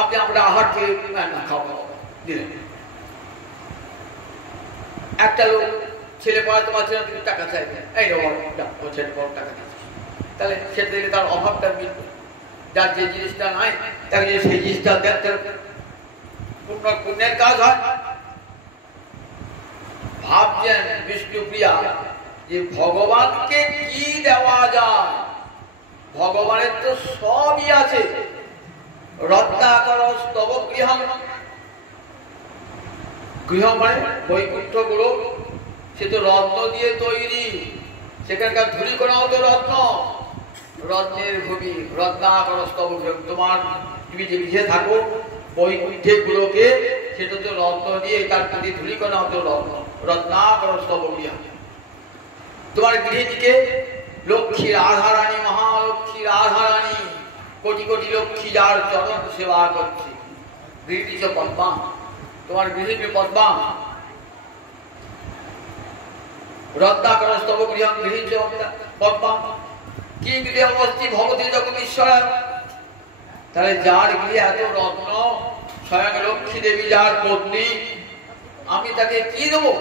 আপনি আমরা আহার খেয়ে খাওয়া দিলেন। একটা লোক ছেলে পড়াতে পারছে না, তুমি টাকা চাইবে, এই ছেলে বড় টাকা দিচ্ছে, তাহলে সেটা থেকে তার অভাবটা মিলবে। যার যে জিনিসটা নাই তাকে যদি সেই জিনিসটা দেখতে পুণ্যের কাজ হয়। ভাবছেন বিষ্ণুপ্রিয়া যে ভগবানকে কি দেওয়া যায়। ভগবানের তো সবই আছে। রত্নাকর স্তব গৃহ, গৃহ মানে বৈকুণ্ঠ গুলো, সে তো রত্ন দিয়ে তৈরি। সেখানকার ধুলি করাও তো রত্ন, রত্নের ভূমি। রত্নাকর স্তব গৃহ, তোমার তুমি যে গৃহে থাকো বৈকুণ্ঠে গুলোকে, সেটা তো রত্ন দিয়ে, তার প্রতি ধুলি করাও তো রত্ন। রত্নাকর স্তব গৃহ। তোমার গৃহিণীকে লক্ষ্মী রাধারানী, মহালক্ষ্মী রাধারানী, কোটি কোটি লক্ষ্মী যার চরণ সেবা করছে। গৃহিণী পদ্মা, তোমার গৃহিণী পদ্মা। রত্নাকরস্তব গৃহং গৃহীচ পদ্মা কিং দেবস্তি ভবতি জগদীশ্বরায়। তাহলে যার গৃহে এত রত্ন, স্বয়ং লক্ষ্মী দেবী যার পত্নী, আমি তাকে কি দেবো?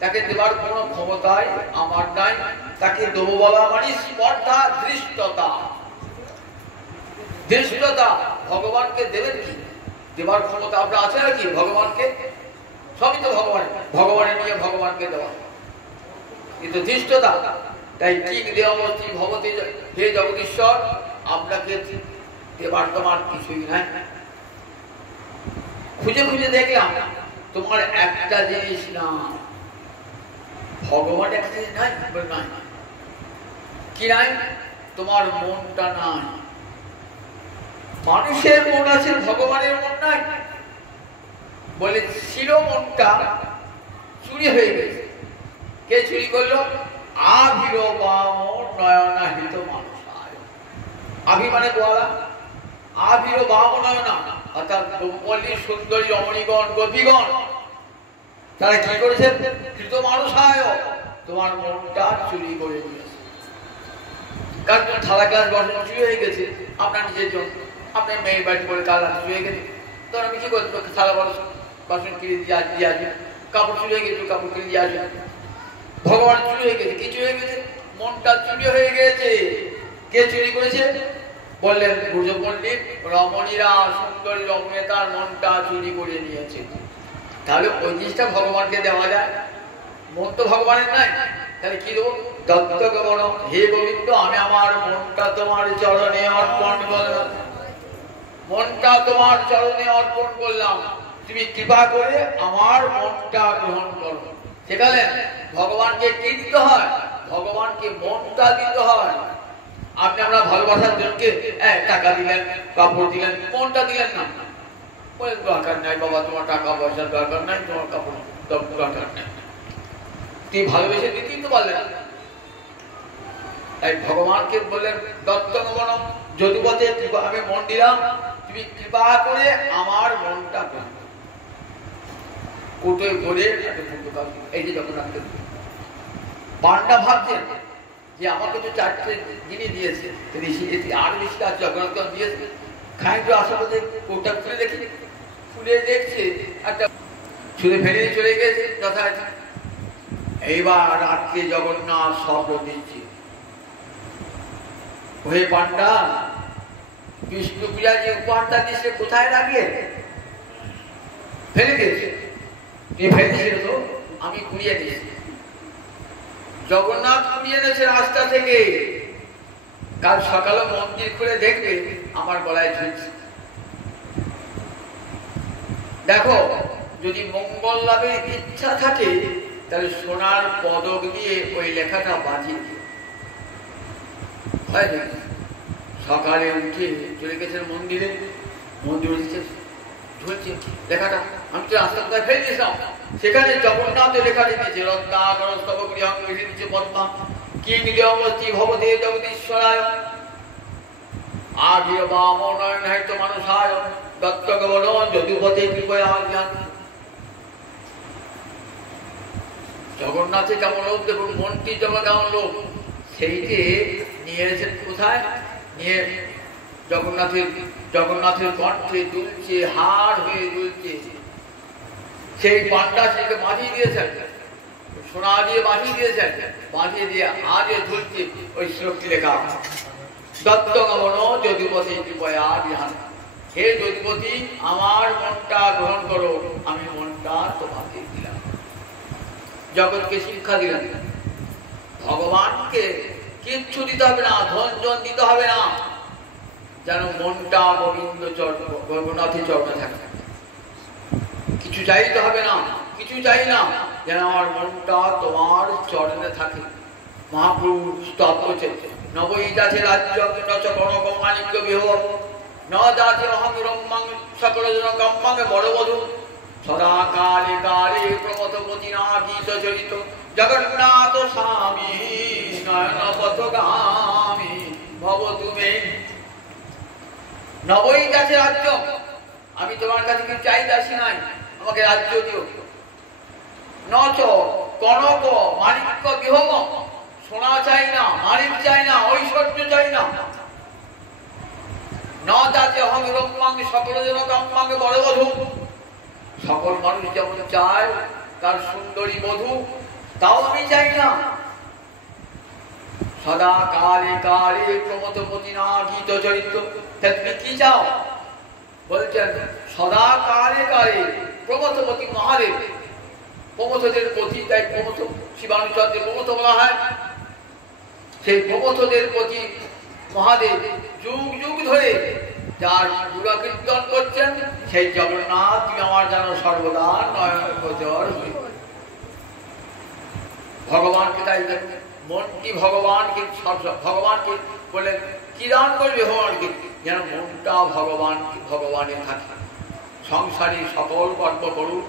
তাকে দেবার কোন ক্ষমতাই আমার নাই। তাকে দেবো বলা মানে স্পর্ধা, ধৃষ্টতা। ধৃষ্টতা ভগবানকে দেবেন কি? দেবার ক্ষমতা আপনার আছে নাকি ভগবানকে? সবই তো ভগবান, ভগবানের নিয়ে ভগবানকে দেওয়া, কিন্তু ধৃষ্টতা। তাই কিং দেবস্তি ভবতি, হে জগদীশ্বর আপনাকে দেবার তোমার কিছুই নাই। খুঁজে খুঁজে দেখলাম তোমার একটা জিনিস না, ভগবান একটা জিনিস নাই। কি নাই? তোমার মনটা নাই। মানুষের মন আছে, ভগবানের মন নাই। বলে ছিল মনটা চুরি হয়ে গেছে। কে চুরি করলো? আবির্বাম নয়নাহিত মানুষ। আভি মানে গোয়ালা, আবির্বাম নয়না অর্থাৎ ব্রহ্মল্লী সুন্দরী রমণীগণ গোপীগণ তারা কি করেছে? কৃত মানুষায় তোমার মনটা চুরি করে নিয়েছে। কারণ থালা গ্লাস বাসন চুরি হয়ে গেছে আপনার নিজের জন্য, আপনার মেয়ের বাড়ি করে কাল চুরি হয়ে গেছে, তখন আমি কি করবো? থালা বাসন কিনে দিয়ে আসবে, কাপড় চুরি হয়ে গেছে, কাপড় কিনে দিয়ে আসবে। ভগবান চুরি হয়ে গেছে, কি চুরি হয়ে গেছে? মনটা চুরি হয়ে গেছে। কে চুরি করেছে? বললেন ভুজ পণ্ডিত, রমণীরা সুন্দরী রমণী তার মনটা চুরি করে নিয়েছে। তাহলে ওই জিনিসটা ভগবানকে দেওয়া যায়? মন তো ভগবানের নাই, তাহলে কি দেবো? দত্ত গমন, হে গোবিন্দ আমি আমার মনটা তোমার চরণে অর্পণ করলাম। মনটা তোমার চরণে অর্পণ করলাম, তুমি কৃপা করে আমার মনটা গ্রহণ করো। সেখানে ভগবানকে কি দিতে হয়? ভগবানকে মনটা দিতে হয়। আপনি আমরা ভালোবাসার জনকে টাকা দিলেন, কাপড় দিলেন, মনটা দিলেন না। বলেন দরকার নাই বাবা, তোমার টাকা পয়সার দরকার নাই, তোমার কাপড় দরকার নাই, তুমি ভালোবেসে দিতেই তো পারলেন। তাই ভগবানকে বললেন দত্তগণম যদুপতে আমি মন দিলাম, তুমি কৃপা করে আমার মনটা গ্রহণ করো। কোটোয় করে এই যে যখন রাখতে পান্ডা ভাবছেন যে আমাকে তো চারটে জিনিস দিয়েছে, আর বেশি কাজ জগন্নাথ দিয়েছে, খাইটো আসাতে কোটা খুলে দেখি, খুলে দেখছে একটা ছুঁড়ে ফেলে চলে গেছে যথাযথ। এইবার রাত্রে জগন্নাথ শব্দ দিচ্ছে, ওহে পান্ডা, বিষ্ণু পূজা যে উপহারটা দিয়েছে কোথায় রাখিয়ে ফেলে দিয়েছে? তুই ফেলেছিল তো, আমি কুড়িয়ে দিয়েছি। জগন্নাথ কুড়িয়ে এনেছে রাস্তা থেকে। কাল সকালে মন্দির খুলে দেখবে আমার গলায় ঝুলছে। দেখো, যদি মঙ্গল লাভের ইচ্ছা থাকে তাহলে সোনার পদক দিয়ে ওই লেখাটা বাজিয়ে দিও। সকালে উঠে চলে গেছেন মন্দিরে, মন্দিরে ঝুলছে লেখাটা। আমি তো রাস্তা কোথায় ফেলে দিয়েছিলাম, সেখানে জগন্নাথের লেখাটি দিয়েছে রত্নাকরস্তব গৃহং গৃহীচ পদ্মা কিং দেবস্তি ভবতে জগদীশ্বরায় আবির্বাম নয়নাহিত মানুষায় দত্তগমন যদুপতে কৃপয়া জ্ঞান। জগন্নাথের কেমন লোক দেখুন, মন্ত্রীর জন্য কেমন লোক, সেইটি নিয়ে এসেছেন কোথায়? নিয়ে জগন্নাথের কণ্ঠে দুলছে, হার হয়ে দুলছে। সেই পান্ডা সেকে বাঁধিয়ে দিয়েছেন, সোনা দিয়ে বাঁধিয়ে দিয়েছেন, বাঁধিয়ে দিয়ে হারে ঝুলছে ওই শ্লোকটি লেখা দত্তগমন যদুপতি কৃপয়া জ্ঞান। হে যদুপতি আমার মনটা গ্রহণ করো, আমি মনটা তোমাকে দিলাম। জগৎকে শিক্ষা দিলেন, ভগবানকে কিচ্ছু দিতে হবে না, ধন জন দিতে হবে না, যেন মনটা গোবিন্দ জগন্নাথের চরণে থাকে। কিছু চাইতে হবে না, কিছু চাই না, যেন আমার মনটা তোমার চরণে থাকে। মহাপ্রভু স্তব করছেন, নবই যাচ্ছে রাজ্য মানিক্য বিহ ন যাচ্ছে অহং রম্মাং সকল জন কম্মাং বড় বধূ সদা কালে কালে প্রমথপতি না গীত চরিত জগন্নাথ স্বামী নয়ন পথগামী ভব তুমি। নবই যাচ্ছে রাজ্য, আমি তোমার কাছে কিছু চাইতে আসি নাই, আমাকে রাজ্য দিও। নচ কনক মাণিক্য বিভব, সোনা চাই না, মাণিক চাই না, ঐশ্বর্য চাই না। না যাতে অহং রম্মাং সকল জন কাম্মাং বড় বধূ, সকল মানুষ যেমন চায় তার সুন্দরী বধূ, তাও আমি চাই না। সদা কালে কালে প্রমথপতি না গীত চরিত্র, তুমি কি চাও? বলছেন সদা কালে কালে প্রমথপতি মহাদেব, প্রমথদের প্রতি, তাই প্রমথ শিবানুচন্দ্রে প্রমথ বলা হয়। সেই প্রমথদের প্রতি মহাদেব যুগ যুগ ধরে যার গুণা কীর্তন করছেন, সেই জগন্নাথ তুমি আমার যেন সর্বদা নয়ন গোচর হই। ভগবানকে তাই মনটি ভগবানকে ভগবানকে বলে কি দান করবে ভগবানকে? যেন মনটা ভগবানের থাকে। সংসারে সকল কর্ম করুক,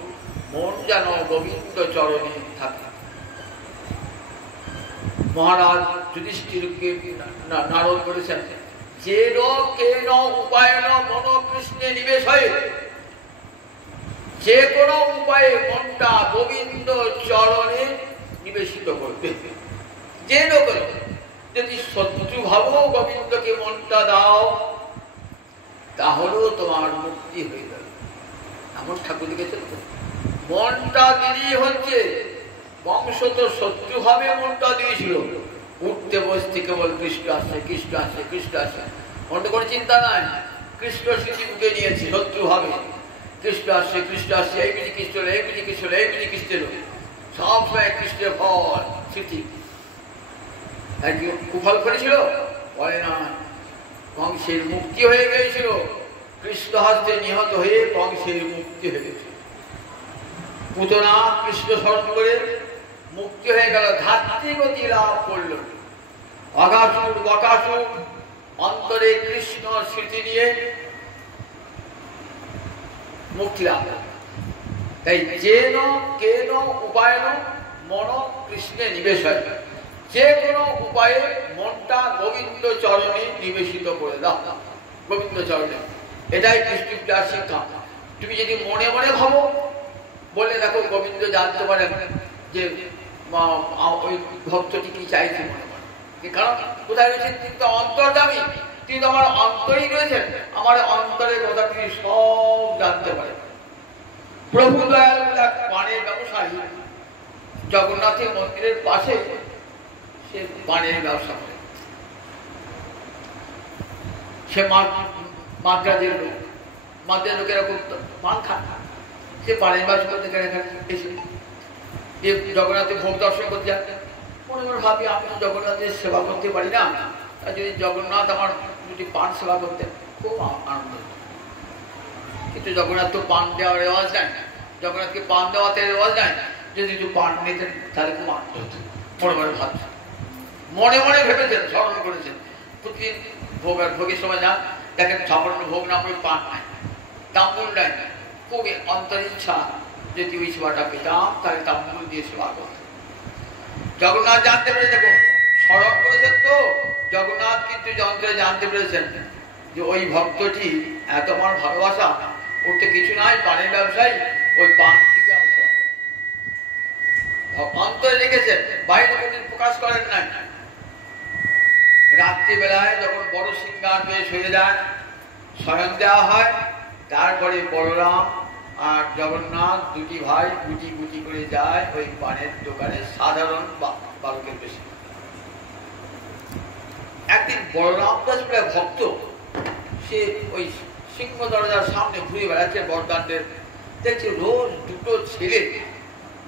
মন যেন গোবিন্দ চরণে থাকে। মহারাজ যুধিষ্ঠিরকে নারদ করেছেন, যে কেন উপায় মন কৃষ্ণে নিবেশ হয়, যে কোনো উপায়ে মনটা গোবিন্দ চরণে নিবেশিত করবে। যে যদি শত্রু ভাবো গোবিন্দকে মনটা দাও, তাহলেও তোমার মুক্তি হয়ে যাবে। এমন ঠাকুর লিখেছেন, মনটা দিয়েই হচ্ছে। বংশ তো শত্রু ভাবে মনটা দিয়েছিল, উঠতে বসতে কেবল কৃষ্ণ আসছে, কৃষ্ণ আসছে, কৃষ্ণ আসছে, মনটা কোনো চিন্তা নাই। কৃষ্ণ স্মৃতি উঠে নিয়েছে শত্রু ভাবে, কৃষ্ণ আসছে, কৃষ্ণ আসছে, এই বুঝি কৃষ্ণ, এই বুঝি কৃষ্ণ, এই বুঝি কৃষ্ণ, সব সময় কৃষ্ণের ফল স্মৃতি। কুফল করেছিল বলে না, বংশের মুক্তি হয়ে গিয়েছিল। কৃষ্ণ হস্তে নিহত হয়ে বংশের মুক্তি হয়ে গেছে। পুতনা কৃষ্ণ স্মরণ করে মুক্তি হয়ে গেল, ধাত্রীগতি লাভ করল। অগাসুর বকাসুর অন্তরে কৃষ্ণ স্মৃতি নিয়ে মুক্তি লাভ করল। তাই যেন কেন উপায় মন কৃষ্ণে নিবেশ হয়, যে কোনো উপায়ে মনটা গোবিন্দ চরণে নিবেশিত করে দাও। গোবিন্দ চরণে, এটাই কৃষ্ণের শিক্ষা। তুমি যদি মনে মনে ভাবো, বলে দেখো গোবিন্দ জানতে পারেন যে ওই ভক্তটি কি চাইছে মনে মনে। কারণ কোথায় রয়েছেন? তিনি তো অন্তর্যামী, তিনি তো আমার অন্তরেই রয়েছেন। আমার অন্তরের কথা তিনি সব জানতে পারেন। প্রভু দয়াল এক পানের ব্যবসায়ী, জগন্নাথের মন্দিরের পাশে সে পানের ব্যবসা করে। সে মাদ্রাজের লোক, মাদ্রাজের লোকেরা খুব পান খান। সে পানের ব্যবসা করতে এসে জগন্নাথের ভোগ দর্শন করতে যান। মনে মনে ভাবি, আমি তো জগন্নাথের সেবা করতে পারি না, আর যদি জগন্নাথ আমার দুটি পান সেবা করতে খুব আনন্দ। কিন্তু জগন্নাথ তো পান দেওয়ার রেওয়াজ নাই, জগন্নাথকে পান দেওয়াতে রেওয়াজ নাই। যদি একটু পান নিতেন তাহলে খুব আনন্দ হতো। মনে মনে ভাবছেন, মনে মনে ভেবেছেন, স্মরণ করেছেন। প্রতিদিন ভোগের সময় যান, দেখেন সামান্য ভোগ না করে পান নাই, তাম্বুল নাই। খুবই অন্তর ইচ্ছা যদি ওই সেবাটা পেতাম, তাহলে তাম্বুল দিয়ে সেবা করত। জগন্নাথ জানতে পেরে, দেখুন স্মরণ করেছেন তো, জগন্নাথ কিন্তু যন্ত্রে জানতে পেরেছেন যে ওই ভক্তটি এত আমার ভালোবাসা, ওতে কিছু নাই, পানের ব্যবসায়ী, ওই পান থেকে আমি সেবা করব। অন্তরে রেখেছেন, বাইরে কোনদিন প্রকাশ করেন নাই। রাত্রিবেলায় যখন বড় সিংহার বেশ হয়ে যায়, শয়ন দেওয়া হয়, তারপরে বলরাম আর জগন্নাথ দুটি ভাই গুটি গুটি করে যায় ওই পানের দোকানে, সাধারণ বালকের বেশি। একদিন বলরাম দাস বলে ভক্ত, সে ওই সিংহ দরজার সামনে ঘুরে বেড়াচ্ছে বরদান্তের, দেখছে রোজ দুটো ছেলে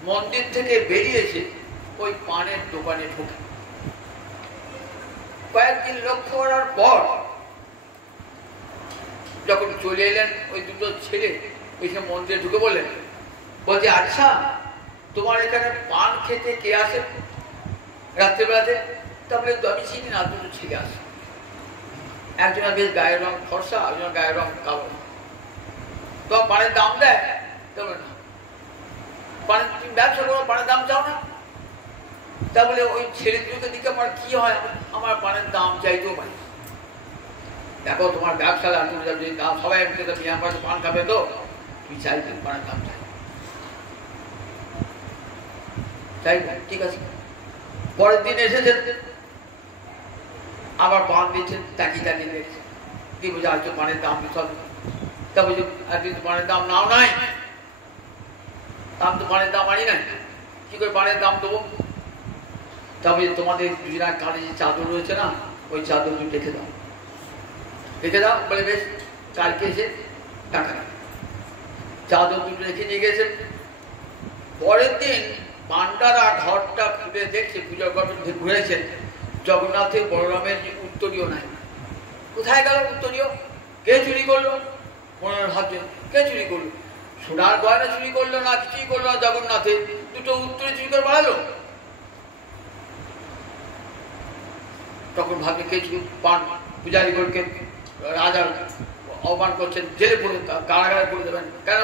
মন্দির থেকে বেরিয়েছে ওই পানের দোকানে ঢুকে। কয়েকদিন লক্ষ্য করার পর যখন চলে এলেন ওই দুটো ছেলে, এসে মন্দিরে ঢুকে বললেন, বলছে আচ্ছা তোমার এখানে পান খেতে কে আসে রাত্রেবেলাতে? তারপরে আমি চিনি না, দুটো ছেলে আসে। একজনের বেশ গায়ের রং ফর্সা, একজনের গায়ের রং কালো। তোমার পানের দাম দেয়? তবে না। পানের তুমি ব্যবসা করো, পানের দাম চাও না? তা বলে ওই ছেলে দুটোকে দিকে আমার কি হয়, আমার পানের দাম চাইতেও পারি। দেখো তোমার ব্যবসা দাম সবাই বিনা পয়সা পান খাবে, তো তুমি চাইতে পানের দাম চাই। তাই ঠিক আছে। পরের দিন এসেছেন, আবার পান দিচ্ছেন, তাকিয়ে তাকিয়ে দেখছেন, কি বুঝে আজ তো পানের দাম সব, তা বুঝে একদিন পানের দাম নাও নাই, দাম তো পানের দাম আনি নাই, কি করে পানের দাম দেবো? তবে তোমাদের দুজনের কানে যে চাদর রয়েছে না, ওই চাদর তুমি রেখে দাও, রেখে দাও। বলে বেশ, কালকে এসে টাকা নেই। চাদর দুটো রেখে নিয়ে গেছেন। পরের দিন পান্ডারা ঘরটা খুলে দেখছে, পূজা করতে ঘুরেছেন, জগন্নাথের বলরামের উত্তরীয় নাই। কোথায় গেল উত্তরীয়? কে চুরি করলো? মনে ভাবছেন কে চুরি করলো? সোনার গয়না চুরি করলো না, কিছুই করলো না, জগন্নাথের দুটো উত্তরে চুরি করে বাড়ালো। তখন ভাবছে কে চুরি, পান পূজারি করকে রাজা অপমান করছেন, জেলে পড়ে কারাগারে করে দেবেন, কেন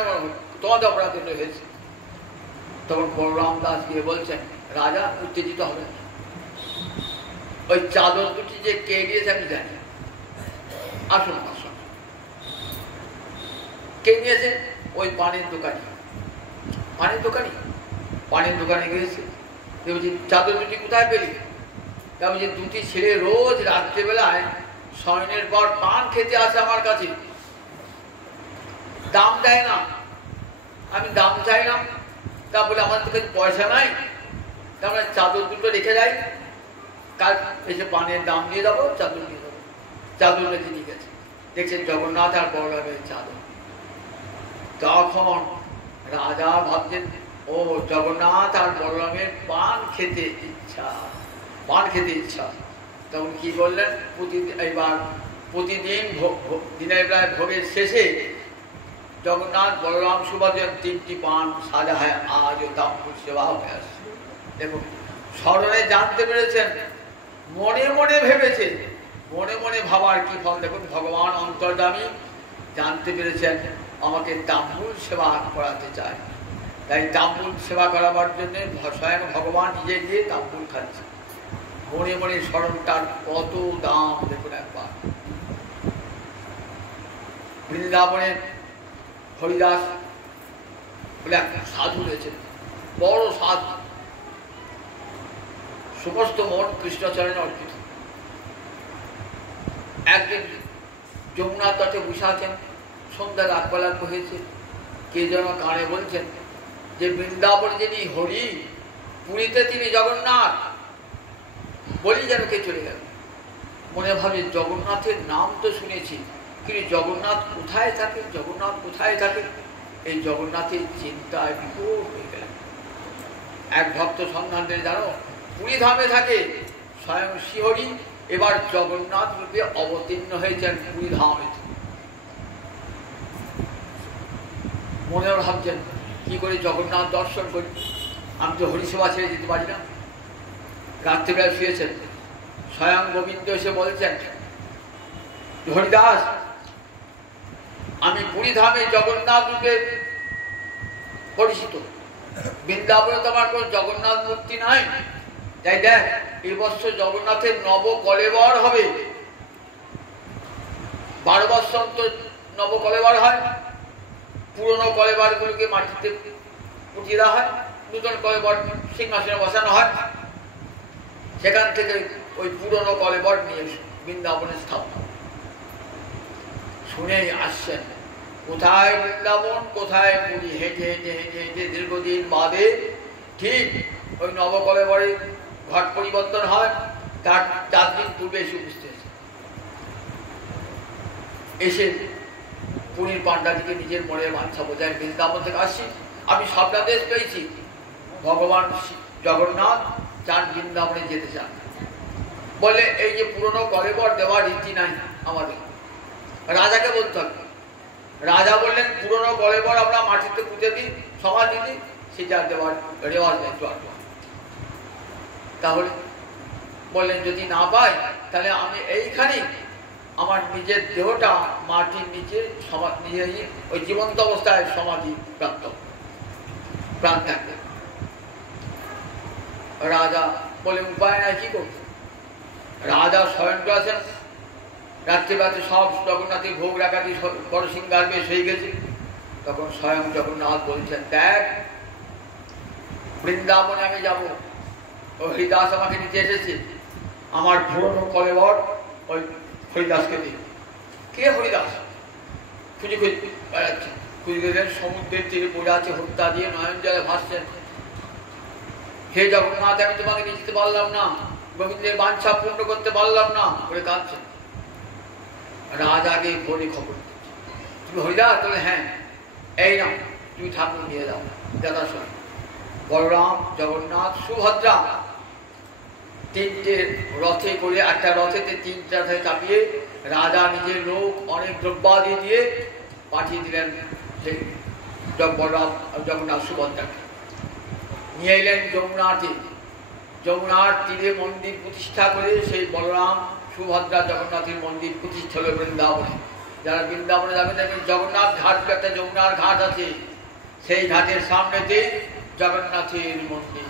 তোমাদের অপরাধ হয়েছে। তখন বলরাম দাস গিয়ে বলছেন, রাজা উত্তেজিত হবে না, ওই চাদর দুটি যে কে দিয়েছে আমি জানি, আসুন আসুন। কে নিয়েছে? ওই পানের দোকানি। পানের দোকানি? পানের দোকানে গিয়েছে, বলছি চাদর দুটি কোথায় পেলি? তা বলছি দুটি ছেলে রোজ রাত্রেবেলায় শয়নের পর পান খেতে আসে আমার কাছে, দাম দেয় না, আমি দাম চাইলাম, তা বলে আমার কাছে পয়সা নাই, তারপরে চাদর দুটো রেখে যাই, কাল এসে পানের দাম দিয়ে দেবো, চাদর দিয়ে দেবো। চাদর রেখে নিয়ে গেছে, দেখছেন জগন্নাথ আর বলরামের চাদর। তখন রাজা ভাবছেন, ও জগন্নাথ আর বলরামের পান খেতে ইচ্ছা, পান খেতে ইচ্ছা। তখন কি করলেন, প্রতিদিন দিনের বেলায় ভোগের শেষে জগন্নাথ বলরাম সুভদ্রার 3টি পান সাজা হয়, আজও তাম্বুল সেবা হয়ে আসছে। দেখুন, স্মরণে জানতে পেরেছেন, মনে মনে ভেবেছে, মনে মনে ভাবার কি ফল। দেখুন, ভগবান অন্তর্যামী জানতে পেরেছেন আমাকে তাম্বুল সেবা করাতে চায়, তাই তাম্বুল সেবা করাবার জন্য স্বয়ং ভগবান নিজে গিয়ে তাম্বুল খাচ্ছে। মনে মনে স্মরণটার কত দাম দেখুন একবার। বৃন্দাবনের হরিদাস বলে এক সাধু রয়েছেন, বড় সাধু, সমস্ত মন কৃষ্ণচরণে অর্পিত। একদিন যমুনার তটে বসে আছেন, সন্ধ্যা রাতবেলা হয়েছে, কে যেন কানে বলছেন যে বৃন্দাবনে যিনি হরি, পুরীতে তিনি জগন্নাথ, বলি যেন কে চলে গেল। মনে ভাবে জগন্নাথের নাম তো শুনেছি, কিন্তু জগন্নাথ কোথায় থাকে, জগন্নাথ কোথায় থাকে, এই জগন্নাথের চিন্তায় বিভোর হয়ে গেলেন। এক ভক্ত সন্ধান দিয়ে, জানো পুরী ধামে থাকে স্বয়ং শ্রীহরি, এবার জগন্নাথ রূপে অবতীর্ণ হয়েছেন পুরী ধামে। মনে ভাবছেন কি করে জগন্নাথ দর্শন করি, আমি তো হরিসেবা ছেড়ে যেতে পারি না। রাত্রিবেলা শুয়েছেন, স্বয়ং গোবিন্দ এসে বলছেন, হরিদাস আমি পুরী ধামে জগন্নাথ রূপে পরিচিত, বৃন্দাবনে তো আমার কোন জগন্নাথ মূর্তি নাই, তাই দেখ এই বছর জগন্নাথের নব কলেবর হবে। 12 বৎসর অন্তর নব কলেবর হয়, পুরনো কলেবর গুলোকে মাটিতে পুঁটিয়ে দেওয়া হয়, নূতন কলেবর সিংহাসনে বসানো হয়, সেখান থেকে ওই পুরনো কলেবর নিয়ে বৃন্দাবনে স্থাপন। শুনেই আসছেন, কোথায় বৃন্দাবন কোথায় পুরী, হেঁটে হেঁটে হেঁটে হেঁটে দীর্ঘদিন বাদে ঠিক ওই নবকলেবরে ঘট পরিবর্তন হয়, তার 4 দিন পূর্বে এসে উপস্থিত হয়েছে। এসে পুরীর পাণ্ডাদিকে নিজের মনের বাঞ্ছা বোঝায়, বৃন্দাবন থেকে আসছি, আমি স্বপ্নাদেশ পেয়েছি, ভগবান জগন্নাথ চান বৃন্দাবনে যেতে চান। বলে এই যে পুরনো কলেবর দেওয়ার রীতি নাই আমাদের, রাজাকে বলতে হবে। রাজা বললেন পুরনো কলেবর আমরা মাটিতে পুঁতে দিই, সমাধি দিই, সেটা দেওয়ার রেওয়াজ নেই। তাহলে বললেন যদি না পাই তাহলে আমি এইখানে আমার নিজের দেহটা মাটির নিচে নিজেই ওই জীবন্ত অবস্থায় সমাধি প্রাপ্ত প্রাণ থাকবে। রাজা বলে উপায় নাই, কি করবে? রাজা স্বয়ং আছেন, রাত্রিবেলাতে সব জগন্নাথের ভোগ রাখাটি বড় সিংহার বেশ হয়ে গেছে। তখন স্বয়ং জগন্নাথ বলছেন, দেখ বৃন্দাবনে আমি যাবো। ওই হরিদাস আমাকে নিতে এসেছে, আমার পুরনো কলেবর ওই হরিদাসকে দিই। কে হরিদাস? খুঁজে খুঁজে বেড়াচ্ছে, খুঁজে গেলেন সমুদ্রের তীরে পড়ে আছে, হত্যা দিয়ে নয়ন জলে ভাসছেন। হে জগন্নাথ, আমি তোমাকে নিয়ে যেতে পারলাম না, গোবিন্দের বাঞ্ছা পূর্ণ করতে পারলাম না বলে কাঁদছেন। রাজ আগে ফোনে খবর দিচ্ছে, তুমি হরিদাস? তাহলে হ্যাঁ, এই নাও, তুমি ঠাকুর নিয়ে যাও দাদার সঙ্গে। বলরাম, জগন্নাথ, সুভদ্রা তিনটে রথে করে, একটা রথেতে তিনটা রথে চাপিয়ে রাজা নিজের লোক অনেক দ্রব্যাদি দিয়ে পাঠিয়ে দিলেন সেই বলরাম জগন্নাথ সুভদ্রাকে। নিয়ে এলেন যমুনাতে। যমুনার তীরে মন্দির প্রতিষ্ঠা করে সেই বলরাম সুভদ্রা জগন্নাথের মন্দির প্রতিষ্ঠা হল বৃন্দাবনে। যারা বৃন্দাবনে যাবেন দেখবেন জগন্নাথ ঘাট, একটা যমুনার ঘাট আছে, সেই ঘাটের সামনেতে জগন্নাথের মন্দির।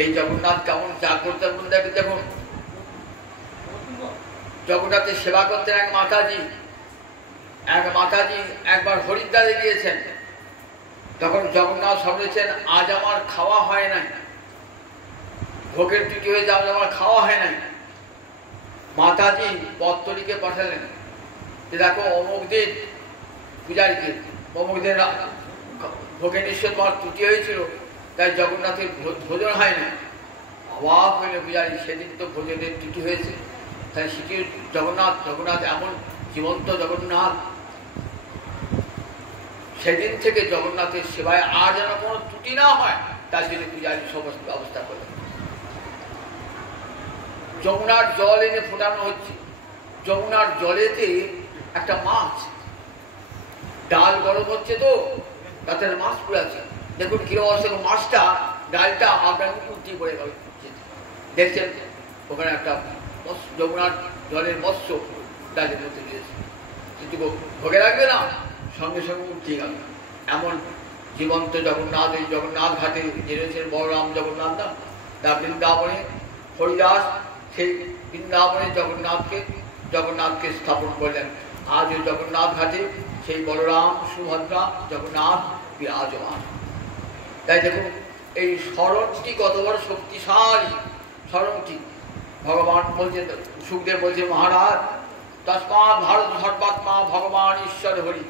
এই জগন্নাথ কেমন চা করতেন দেখুন। জগন্নাথের সেবা করতেন এক মাতাজি। একবার হরিদ্বারে গিয়েছেন, তখন জগন্নাথ বলেছেন, আজ আমার খাওয়া হয় নাই, ভোগের ত্রুটি হয়ে যাবে, আমার খাওয়া হয় নাই। মাতাজি পত্তলিকে পাঠালেন যে দেখো অমুক দিন পূজারীকে, অমুক দিন ভোগের নিশ্চয় তোমার ত্রুটি হয়েছিল, তাই জগন্নাথের ভোজন হয় না। অবাক হইলে পূজারী, সেদিন তো ভোজনের ত্রুটি হয়েছে। তাই সেটি জগন্নাথ এমন জীবন্ত জগন্নাথ, সেদিন থেকে জগন্নাথের সেবায় আর যেন কোনো ত্রুটি না হয়, তার জন্য পূজারী সমস্ত ব্যবস্থা করলেন। যমুনার জল এনে ফোটানো হচ্ছে। যমুনার জলেতে একটা মাছ, ডাল গরম হচ্ছে তো তাতে মাছ পুড়াচ্ছে। দেখুন কিরকম মাছটা, ডালটা আপনার উল্টি পড়ে গেল। দেখছেন ওখানে একটা যমুনার জলের মৎস্য ডালের মধ্যে দিয়েছে, কিন্তু ভোগে রাখবে না, সঙ্গে সঙ্গে উল্টে গেল। এমন জীবন্ত জগন্নাথ এই জগন্নাথ ঘাটে জেনেছেন বলরাম জগন্নাথ না, তা বৃন্দাবনে হরিদাস সেই বৃন্দাবনে জগন্নাথকে স্থাপন করলেন। আজ ওই জগন্নাথ ঘাটে সেই বলরাম সুভদ্রা জগন্নাথ বিরাজমান। তাই দেখুন এই স্মরণটি কত বড় শক্তিশালী। স্মরণটি ভগবান বলছেন, সুখদেব বলছে, মহারাজ তস্মাৎ ভারত সর্বাত্মা ভগবান ঈশ্বর হরি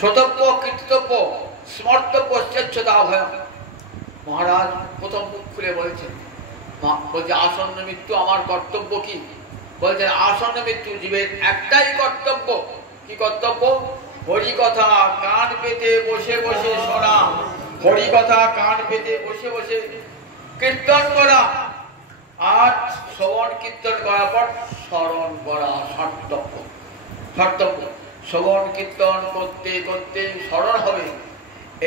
শতব্য কীর্তব্য স্মর্তব্য স্বেচ্ছতা ভয়। মহারাজ প্রথম মুখ খুলে বলছেন, বলছে আসন্ন মৃত্যু আমার কর্তব্য কি? বলছেন আসন্ন মৃত্যু জীবের একটাই কর্তব্য। কি কর্তব্য? হরি কথা কান পেতে বসে বসে শোনা, হরি কথা কান পেতে বসে বসে কীর্তন করা, আর শ্রবণ কীর্তন করার পর স্মরণ করা কর্তব্য। শ্রবণ কীর্তন করতে করতে স্মরণ হবে।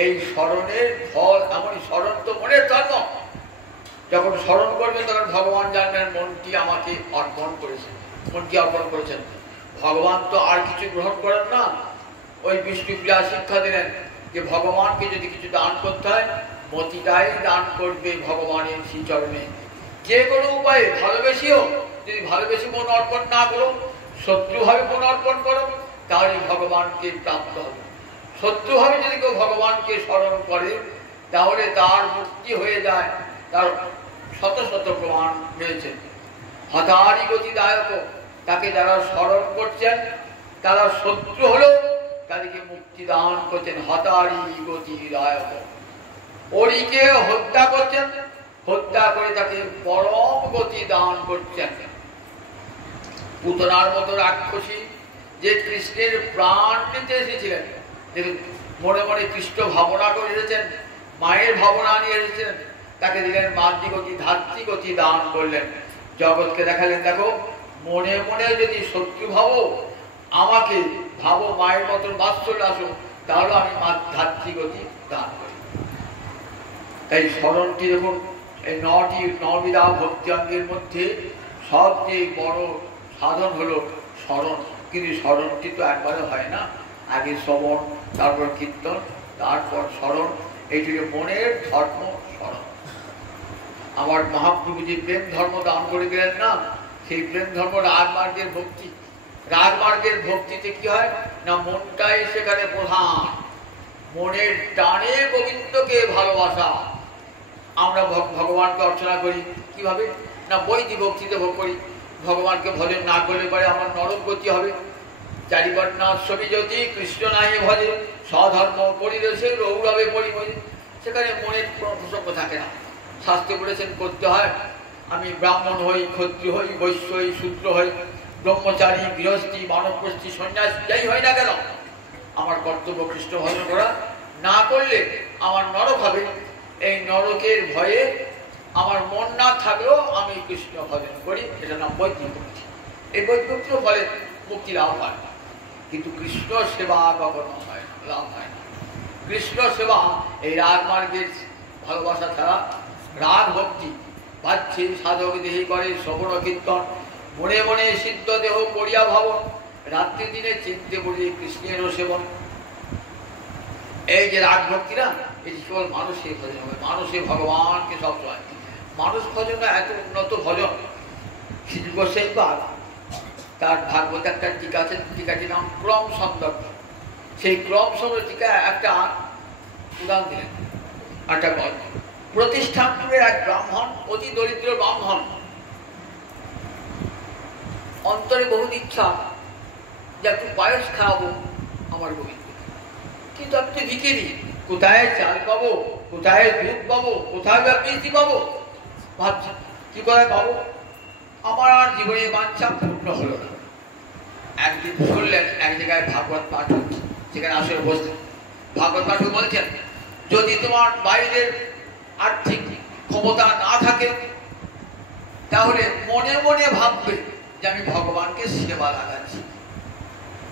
এই স্মরণের ফল এমন, স্মরণ তো মনের ধর্ম। যখন স্মরণ করবেন তখন ভগবান জানবেন মনটি আমাকে অর্পণ করেছেন, মনটি অর্পণ করেছেন। ভগবান তো আর কিছু গ্রহণ করেন না। ওই বিষ্ণুপ্রিয়া শিক্ষা দিলেন যে ভগবানকে যদি কিছু দান করতে হয়, মতিটাই দান করবে ভগবানের শ্রীচরণে। যে কোনো উপায়ে ভালোবেসিও, যদি ভালোবেসে মন অর্পণ না করো, শত্রুভাবে মন অর্পণ করো, তাহলে ভগবানকে প্রাপ্ত হবে। শত্রুভাবে যদি কেউ ভগবানকে স্মরণ করে, তাহলে তার মুক্তি হয়ে যায়। তার শত শত প্রমাণ রয়েছে। হতারি গতিদায়ক, তাকে যারা স্মরণ করছেন তারা শত্রু হলেও তাদেরকে মুক্তি দান করছেন। হতারি গতিদায়ক, ওরিকে হত্যা করছেন, হত্যা করে তাকে পরম গতি দান করছেন। পুতনার মতো রাক্ষসী যে কৃষ্ণের প্রাণ নিতে এসেছিলেন, মনে মনে কৃষ্ণ ভাবনা করে এসেছেন, মায়ের ভাবনা নিয়ে এসেছেন, তাকে দিলেন মাতৃগতি ধাত্রীগতি দান করলেন। জগৎকে দেখালেন, দেখো মনে মনে যদি শত্রু ভাবো, আমাকে ভাবো মায়ের মতন বাৎসল্য আসো, তাহলে আমি ধাত্রীগতি দান করি। তাই স্মরণটি দেখুন, এই নবিধা ভক্তি অঙ্গের মধ্যে সবচেয়ে বড় সাধন হলো স্মরণ। কিন্তু স্মরণটি তো একবারে হয় না, আগে শ্রবণ, তারপর কীর্তন, তারপর স্মরণ। এইটিকে মনের ধর্ম স্মরণ। আমার মহাপ্রভু যে প্রেম ধর্ম দান করে দিলেন না, সেই প্রেম ধর্ম রাজমার্গের ভক্তি। রাজমার্গের ভক্তিতে কি হয় না, মনটাই সেখানে প্রধান। মনের টানে গোবিন্দকে ভালোবাসা। আমরা ভগবানকে অর্চনা করি কিভাবে না বৈদিক ভক্তিতে ভোগ করি। ভগবানকে ভজন না করলে পরে আমার নরক গতি হবে। চারিবর্ণাশ্রমী জ্যোতি কৃষ্ণ নাহি ভজে স্বধর্ম পরিবেশে রৌরবে পরিময়ে। সেখানে মনের কোনো প্রসঙ্গ থাকে না। শাস্ত্রে বলেছেন করতে হয়, আমি ব্রাহ্মণ হই, ক্ষত্রিয় হই, বৈশ্য হই, শূদ্র হই, ব্রহ্মচারী, গৃহস্থী, মানবগোষ্ঠী, সন্ন্যাস যাই হয় না কেন, আমার কর্তব্য কৃষ্ণ ভজন করা। না করলে আমার নরক হবে। এই নরকের ভয়ে আমার মন না থাকলেও আমি কৃষ্ণ ভজন করি। এটা নাম বৈদিক ভক্তি। এই বৈদিক ভক্তির ফলে মুক্তি লাভ হয়, কিন্তু কৃষ্ণ সেবা কখনো হয় না, লাভ হয় না। কৃষ্ণ সেবা এই রাগ মার্গের ভালোবাসা ছাড়া, রাগ ভক্তি বাহ্যে সাধক দেহি করে শ্রবণ কীর্তন, মনে মনে সিদ্ধ দেহ করিয়া ভাবন, রাত্রি দিনে চিনতে বলি কৃষ্ণেরও সেবন। এই যে রাগ ভক্তি না, এটি কেবল মানুষের ভজন হবে। মানুষের ভগবানকে সবসময়, মানুষ ভজন না, এত উন্নত ভজন। শ্রী গোসাই তার ভাগবত একটা টিকা আছে, টিকাটির নাম ক্রম সন্দর্ভ। সেই ক্রম সন্দর্ভ টিকা একটা উদাহরণ দিলেন, একটা গল্প। প্রতিষ্ঠানপুরের এক ব্রাহ্মণ, অতি দরিদ্র ব্রাহ্মণ, অন্তরে বহু ইচ্ছা যে একটু পায়েস খাওয়াবো আমার গোবিন্দ, কিন্তু আমি তো ভিখারি, কোথায় চাল পাবো, কোথায় দুধ পাবো, কোথায় মিষ্টি পাবো, ভাবছি কি করে পাবো। আমার আর জীবনের বাঞ্ছা পূর্ণ হলো না। একদিন শুনলেন এক জায়গায় ভাগবত পাঠ হচ্ছে, সেখানে আসলে বসলেন। ভাগবত পাঠক বলছেন, যদি তোমার বাইরের আর্থিক ক্ষমতা না থাকে তাহলে মনে মনে ভাববে যে আমি ভগবানকে সেবা লাগাচ্ছি।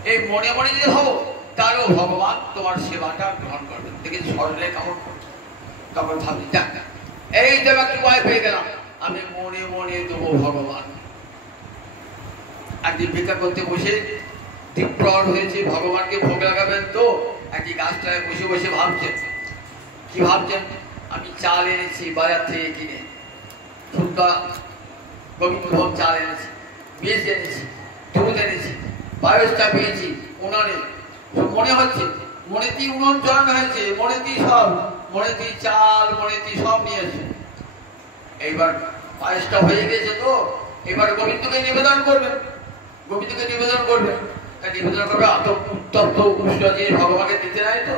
এই মনে মনে যদি ভাবো তাহলেও ভগবান তোমার সেবাটা গ্রহণ করবে। দেখে সরলে কেমন করছে, তখন ভাবি যাক এই দেবা কি ভয় পেয়ে গেলাম, আমি মনে মনে দেবো ভগবান। একদিন ভিক্ষা করতে বসে দ্বীপ্রহর হয়েছে, ভগবানকে ভোগ লাগাবেন, তো একটি গাছটায় বসে বসে ভাবছেন। কি ভাবছেন? আমি চাল এনেছি বাজার থেকে কিনে, শুদ্ধ গোবিন্দ ভোগ চাল এনেছি, বীজ এনেছি, দুধ এনেছি, পায়েসটা পেয়েছি উনানে। মনে হচ্ছে মনেতেই উনুন জ্বালানো হয়েছে, মনেতেই সব, মনেতেই চাল, মনেতেই সব নিয়েছে। এইবার পায়েসটা হয়ে গেছে, তো এবার গোবিন্দকে নিবেদন করবেন। গোবিন্দকে নিবেদন করবেন, নিবেদন করবে এত উত্তপ্ত উষ্ণ জিনিস ভগবানকে দিতে নাই তো।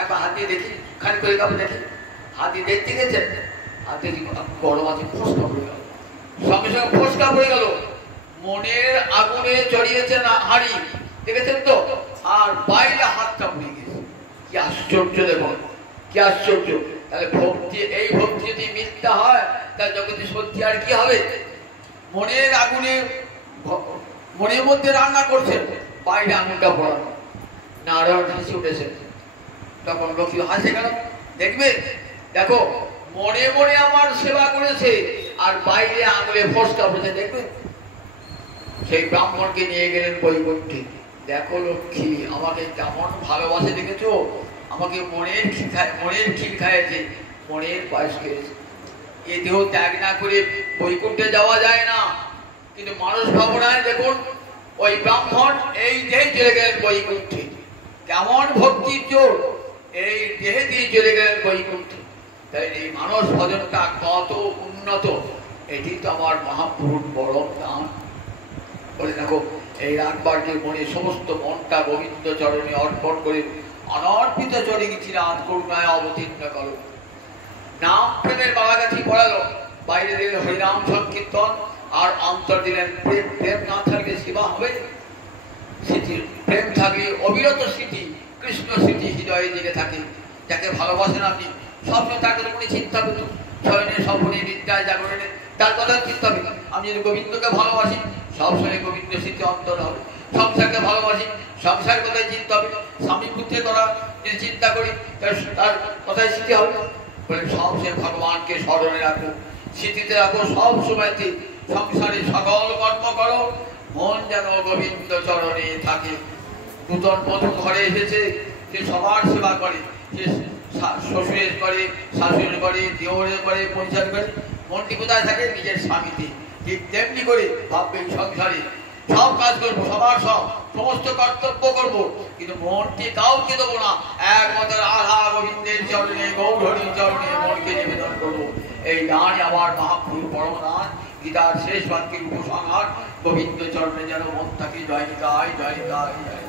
একবার হাত দিয়ে দেখি, খালি করে কাপড় দেখি, হাত দিয়ে দেখতে গেছেন, হাতে গরম আছে, ফোসকা পড়ে গেল, সঙ্গে সঙ্গে ফোসকা পড়ে গেল। মনের আগুনে চড়িয়েছে না হাড়ি, দেখেছেন তো, আর বাইরে হাতটা পড়ে গেছে। কি আশ্চর্য দেখুন, কি আশ্চর্য। তাহলে ভক্তি, এই ভক্তি যদি মিথ্যা হয় তাহলে জগতে সত্যি আর কি হবে? মনের আগুনে, মনের মধ্যে রান্না করছেন, বাইরে আগুনটা পড়ানো। নারায়ণ হাসি উঠেছে, তখন লক্ষ্মী হাসে গেল। দেখবে, দেখো মনে মনে আমার সেবা করেছে আর বাইরে আঙুলে ফোসকা পড়েছে, দেখবে। সেই ব্রাহ্মণকে নিয়ে গেলেন বৈকুণ্ঠে। দেখো লক্ষ্মী আমাকে কেমন ভালোবাসে, দেখেছো, আমাকে মনের ক্ষীর খাইয়েছে, মনের পায়েস খেয়েছে। এ দেহ ত্যাগ না করে বৈকুণ্ঠে যাওয়া যায় না, কিন্তু মানুষ ভাবনায় দেখুন ওই ব্রাহ্মণ এই দেহে চলে গেলেন বৈকুণ্ঠে। কেমন ভক্তির জোর, এই দেহে দিয়ে চলে গেলেন বৈকুণ্ঠে। তাই এই মানস ভজনটা কত উন্নত, এটি তো আমার মহাপুরুষ বড় দান। বলে দেখো, এই রাতবারকে মনে সমস্ত মনটা গোবিন্দ চরণে অর্পণ করে অনর্পিত চরে গেছি, রাত করুণায় অবতীর্ণ করো। নাম প্রেমের বালাগাছি পড়ালো, বাইরে দিলেন হরিনাম সংকীর্তন, আর অন্তর দিলেন প্রেম। প্রেম না থাকলে সেবা হবে? স্মৃতি, প্রেম থাকলে অবিরত স্মৃতি, কৃষ্ণ স্মৃতি হৃদয়ে জেগে থাকে। যাকে ভালোবাসেন আপনি, সবসময় তার কথা মনে চিন্তা করুন, শয়নে স্বপনে বিদ্যায় জাগরণে তার কথা চিন্তা হবে। আমি যদি গোবিন্দকে ভালোবাসি, সবসময় গোবিন্দ স্মৃতি অন্তর হবে। সংসারকে ভালোবাসি, সংসার কথায় চিন্তা হবে। স্বামী পুত্রের কথা যদি চিন্তা করি, তার কথায় স্মৃতি হবে। বলে সবসময় ভগবানকে স্মরণে রাখো, স্মৃতিতে রাখো, সব সময়তে সংসারে সকল কর্ম করো, মন যেন গোবিন্দ চরণে থাকে। নূতন বধূ ঘরে এসেছে, সে সবার সেবা করে, সে শ্বশুরের করে, শাশুড়ের করে, দেওরের করে, পরিচার করে। মনটি কোথায় থাকে? নিজের স্বামীতে। ঠিক তেমনি করে ভাববে সংসারে সব কাজ করবো, সবার সমস্ত কর্তব্য করবো, কিন্তু মনকে কাউকে দেবো না। একমাত্র রাধা গোবিন্দের চরণে, গৌরহরির চরণে মনকে নিবেদন করবো। এই দান আমার মহাপ্রভু পরম দান। গীতার শেষ বাক্যের উপসংহার, গোবিন্দ চরণে যেন মন থাকে। জয় নিতাই, জয় নিতাই, জয়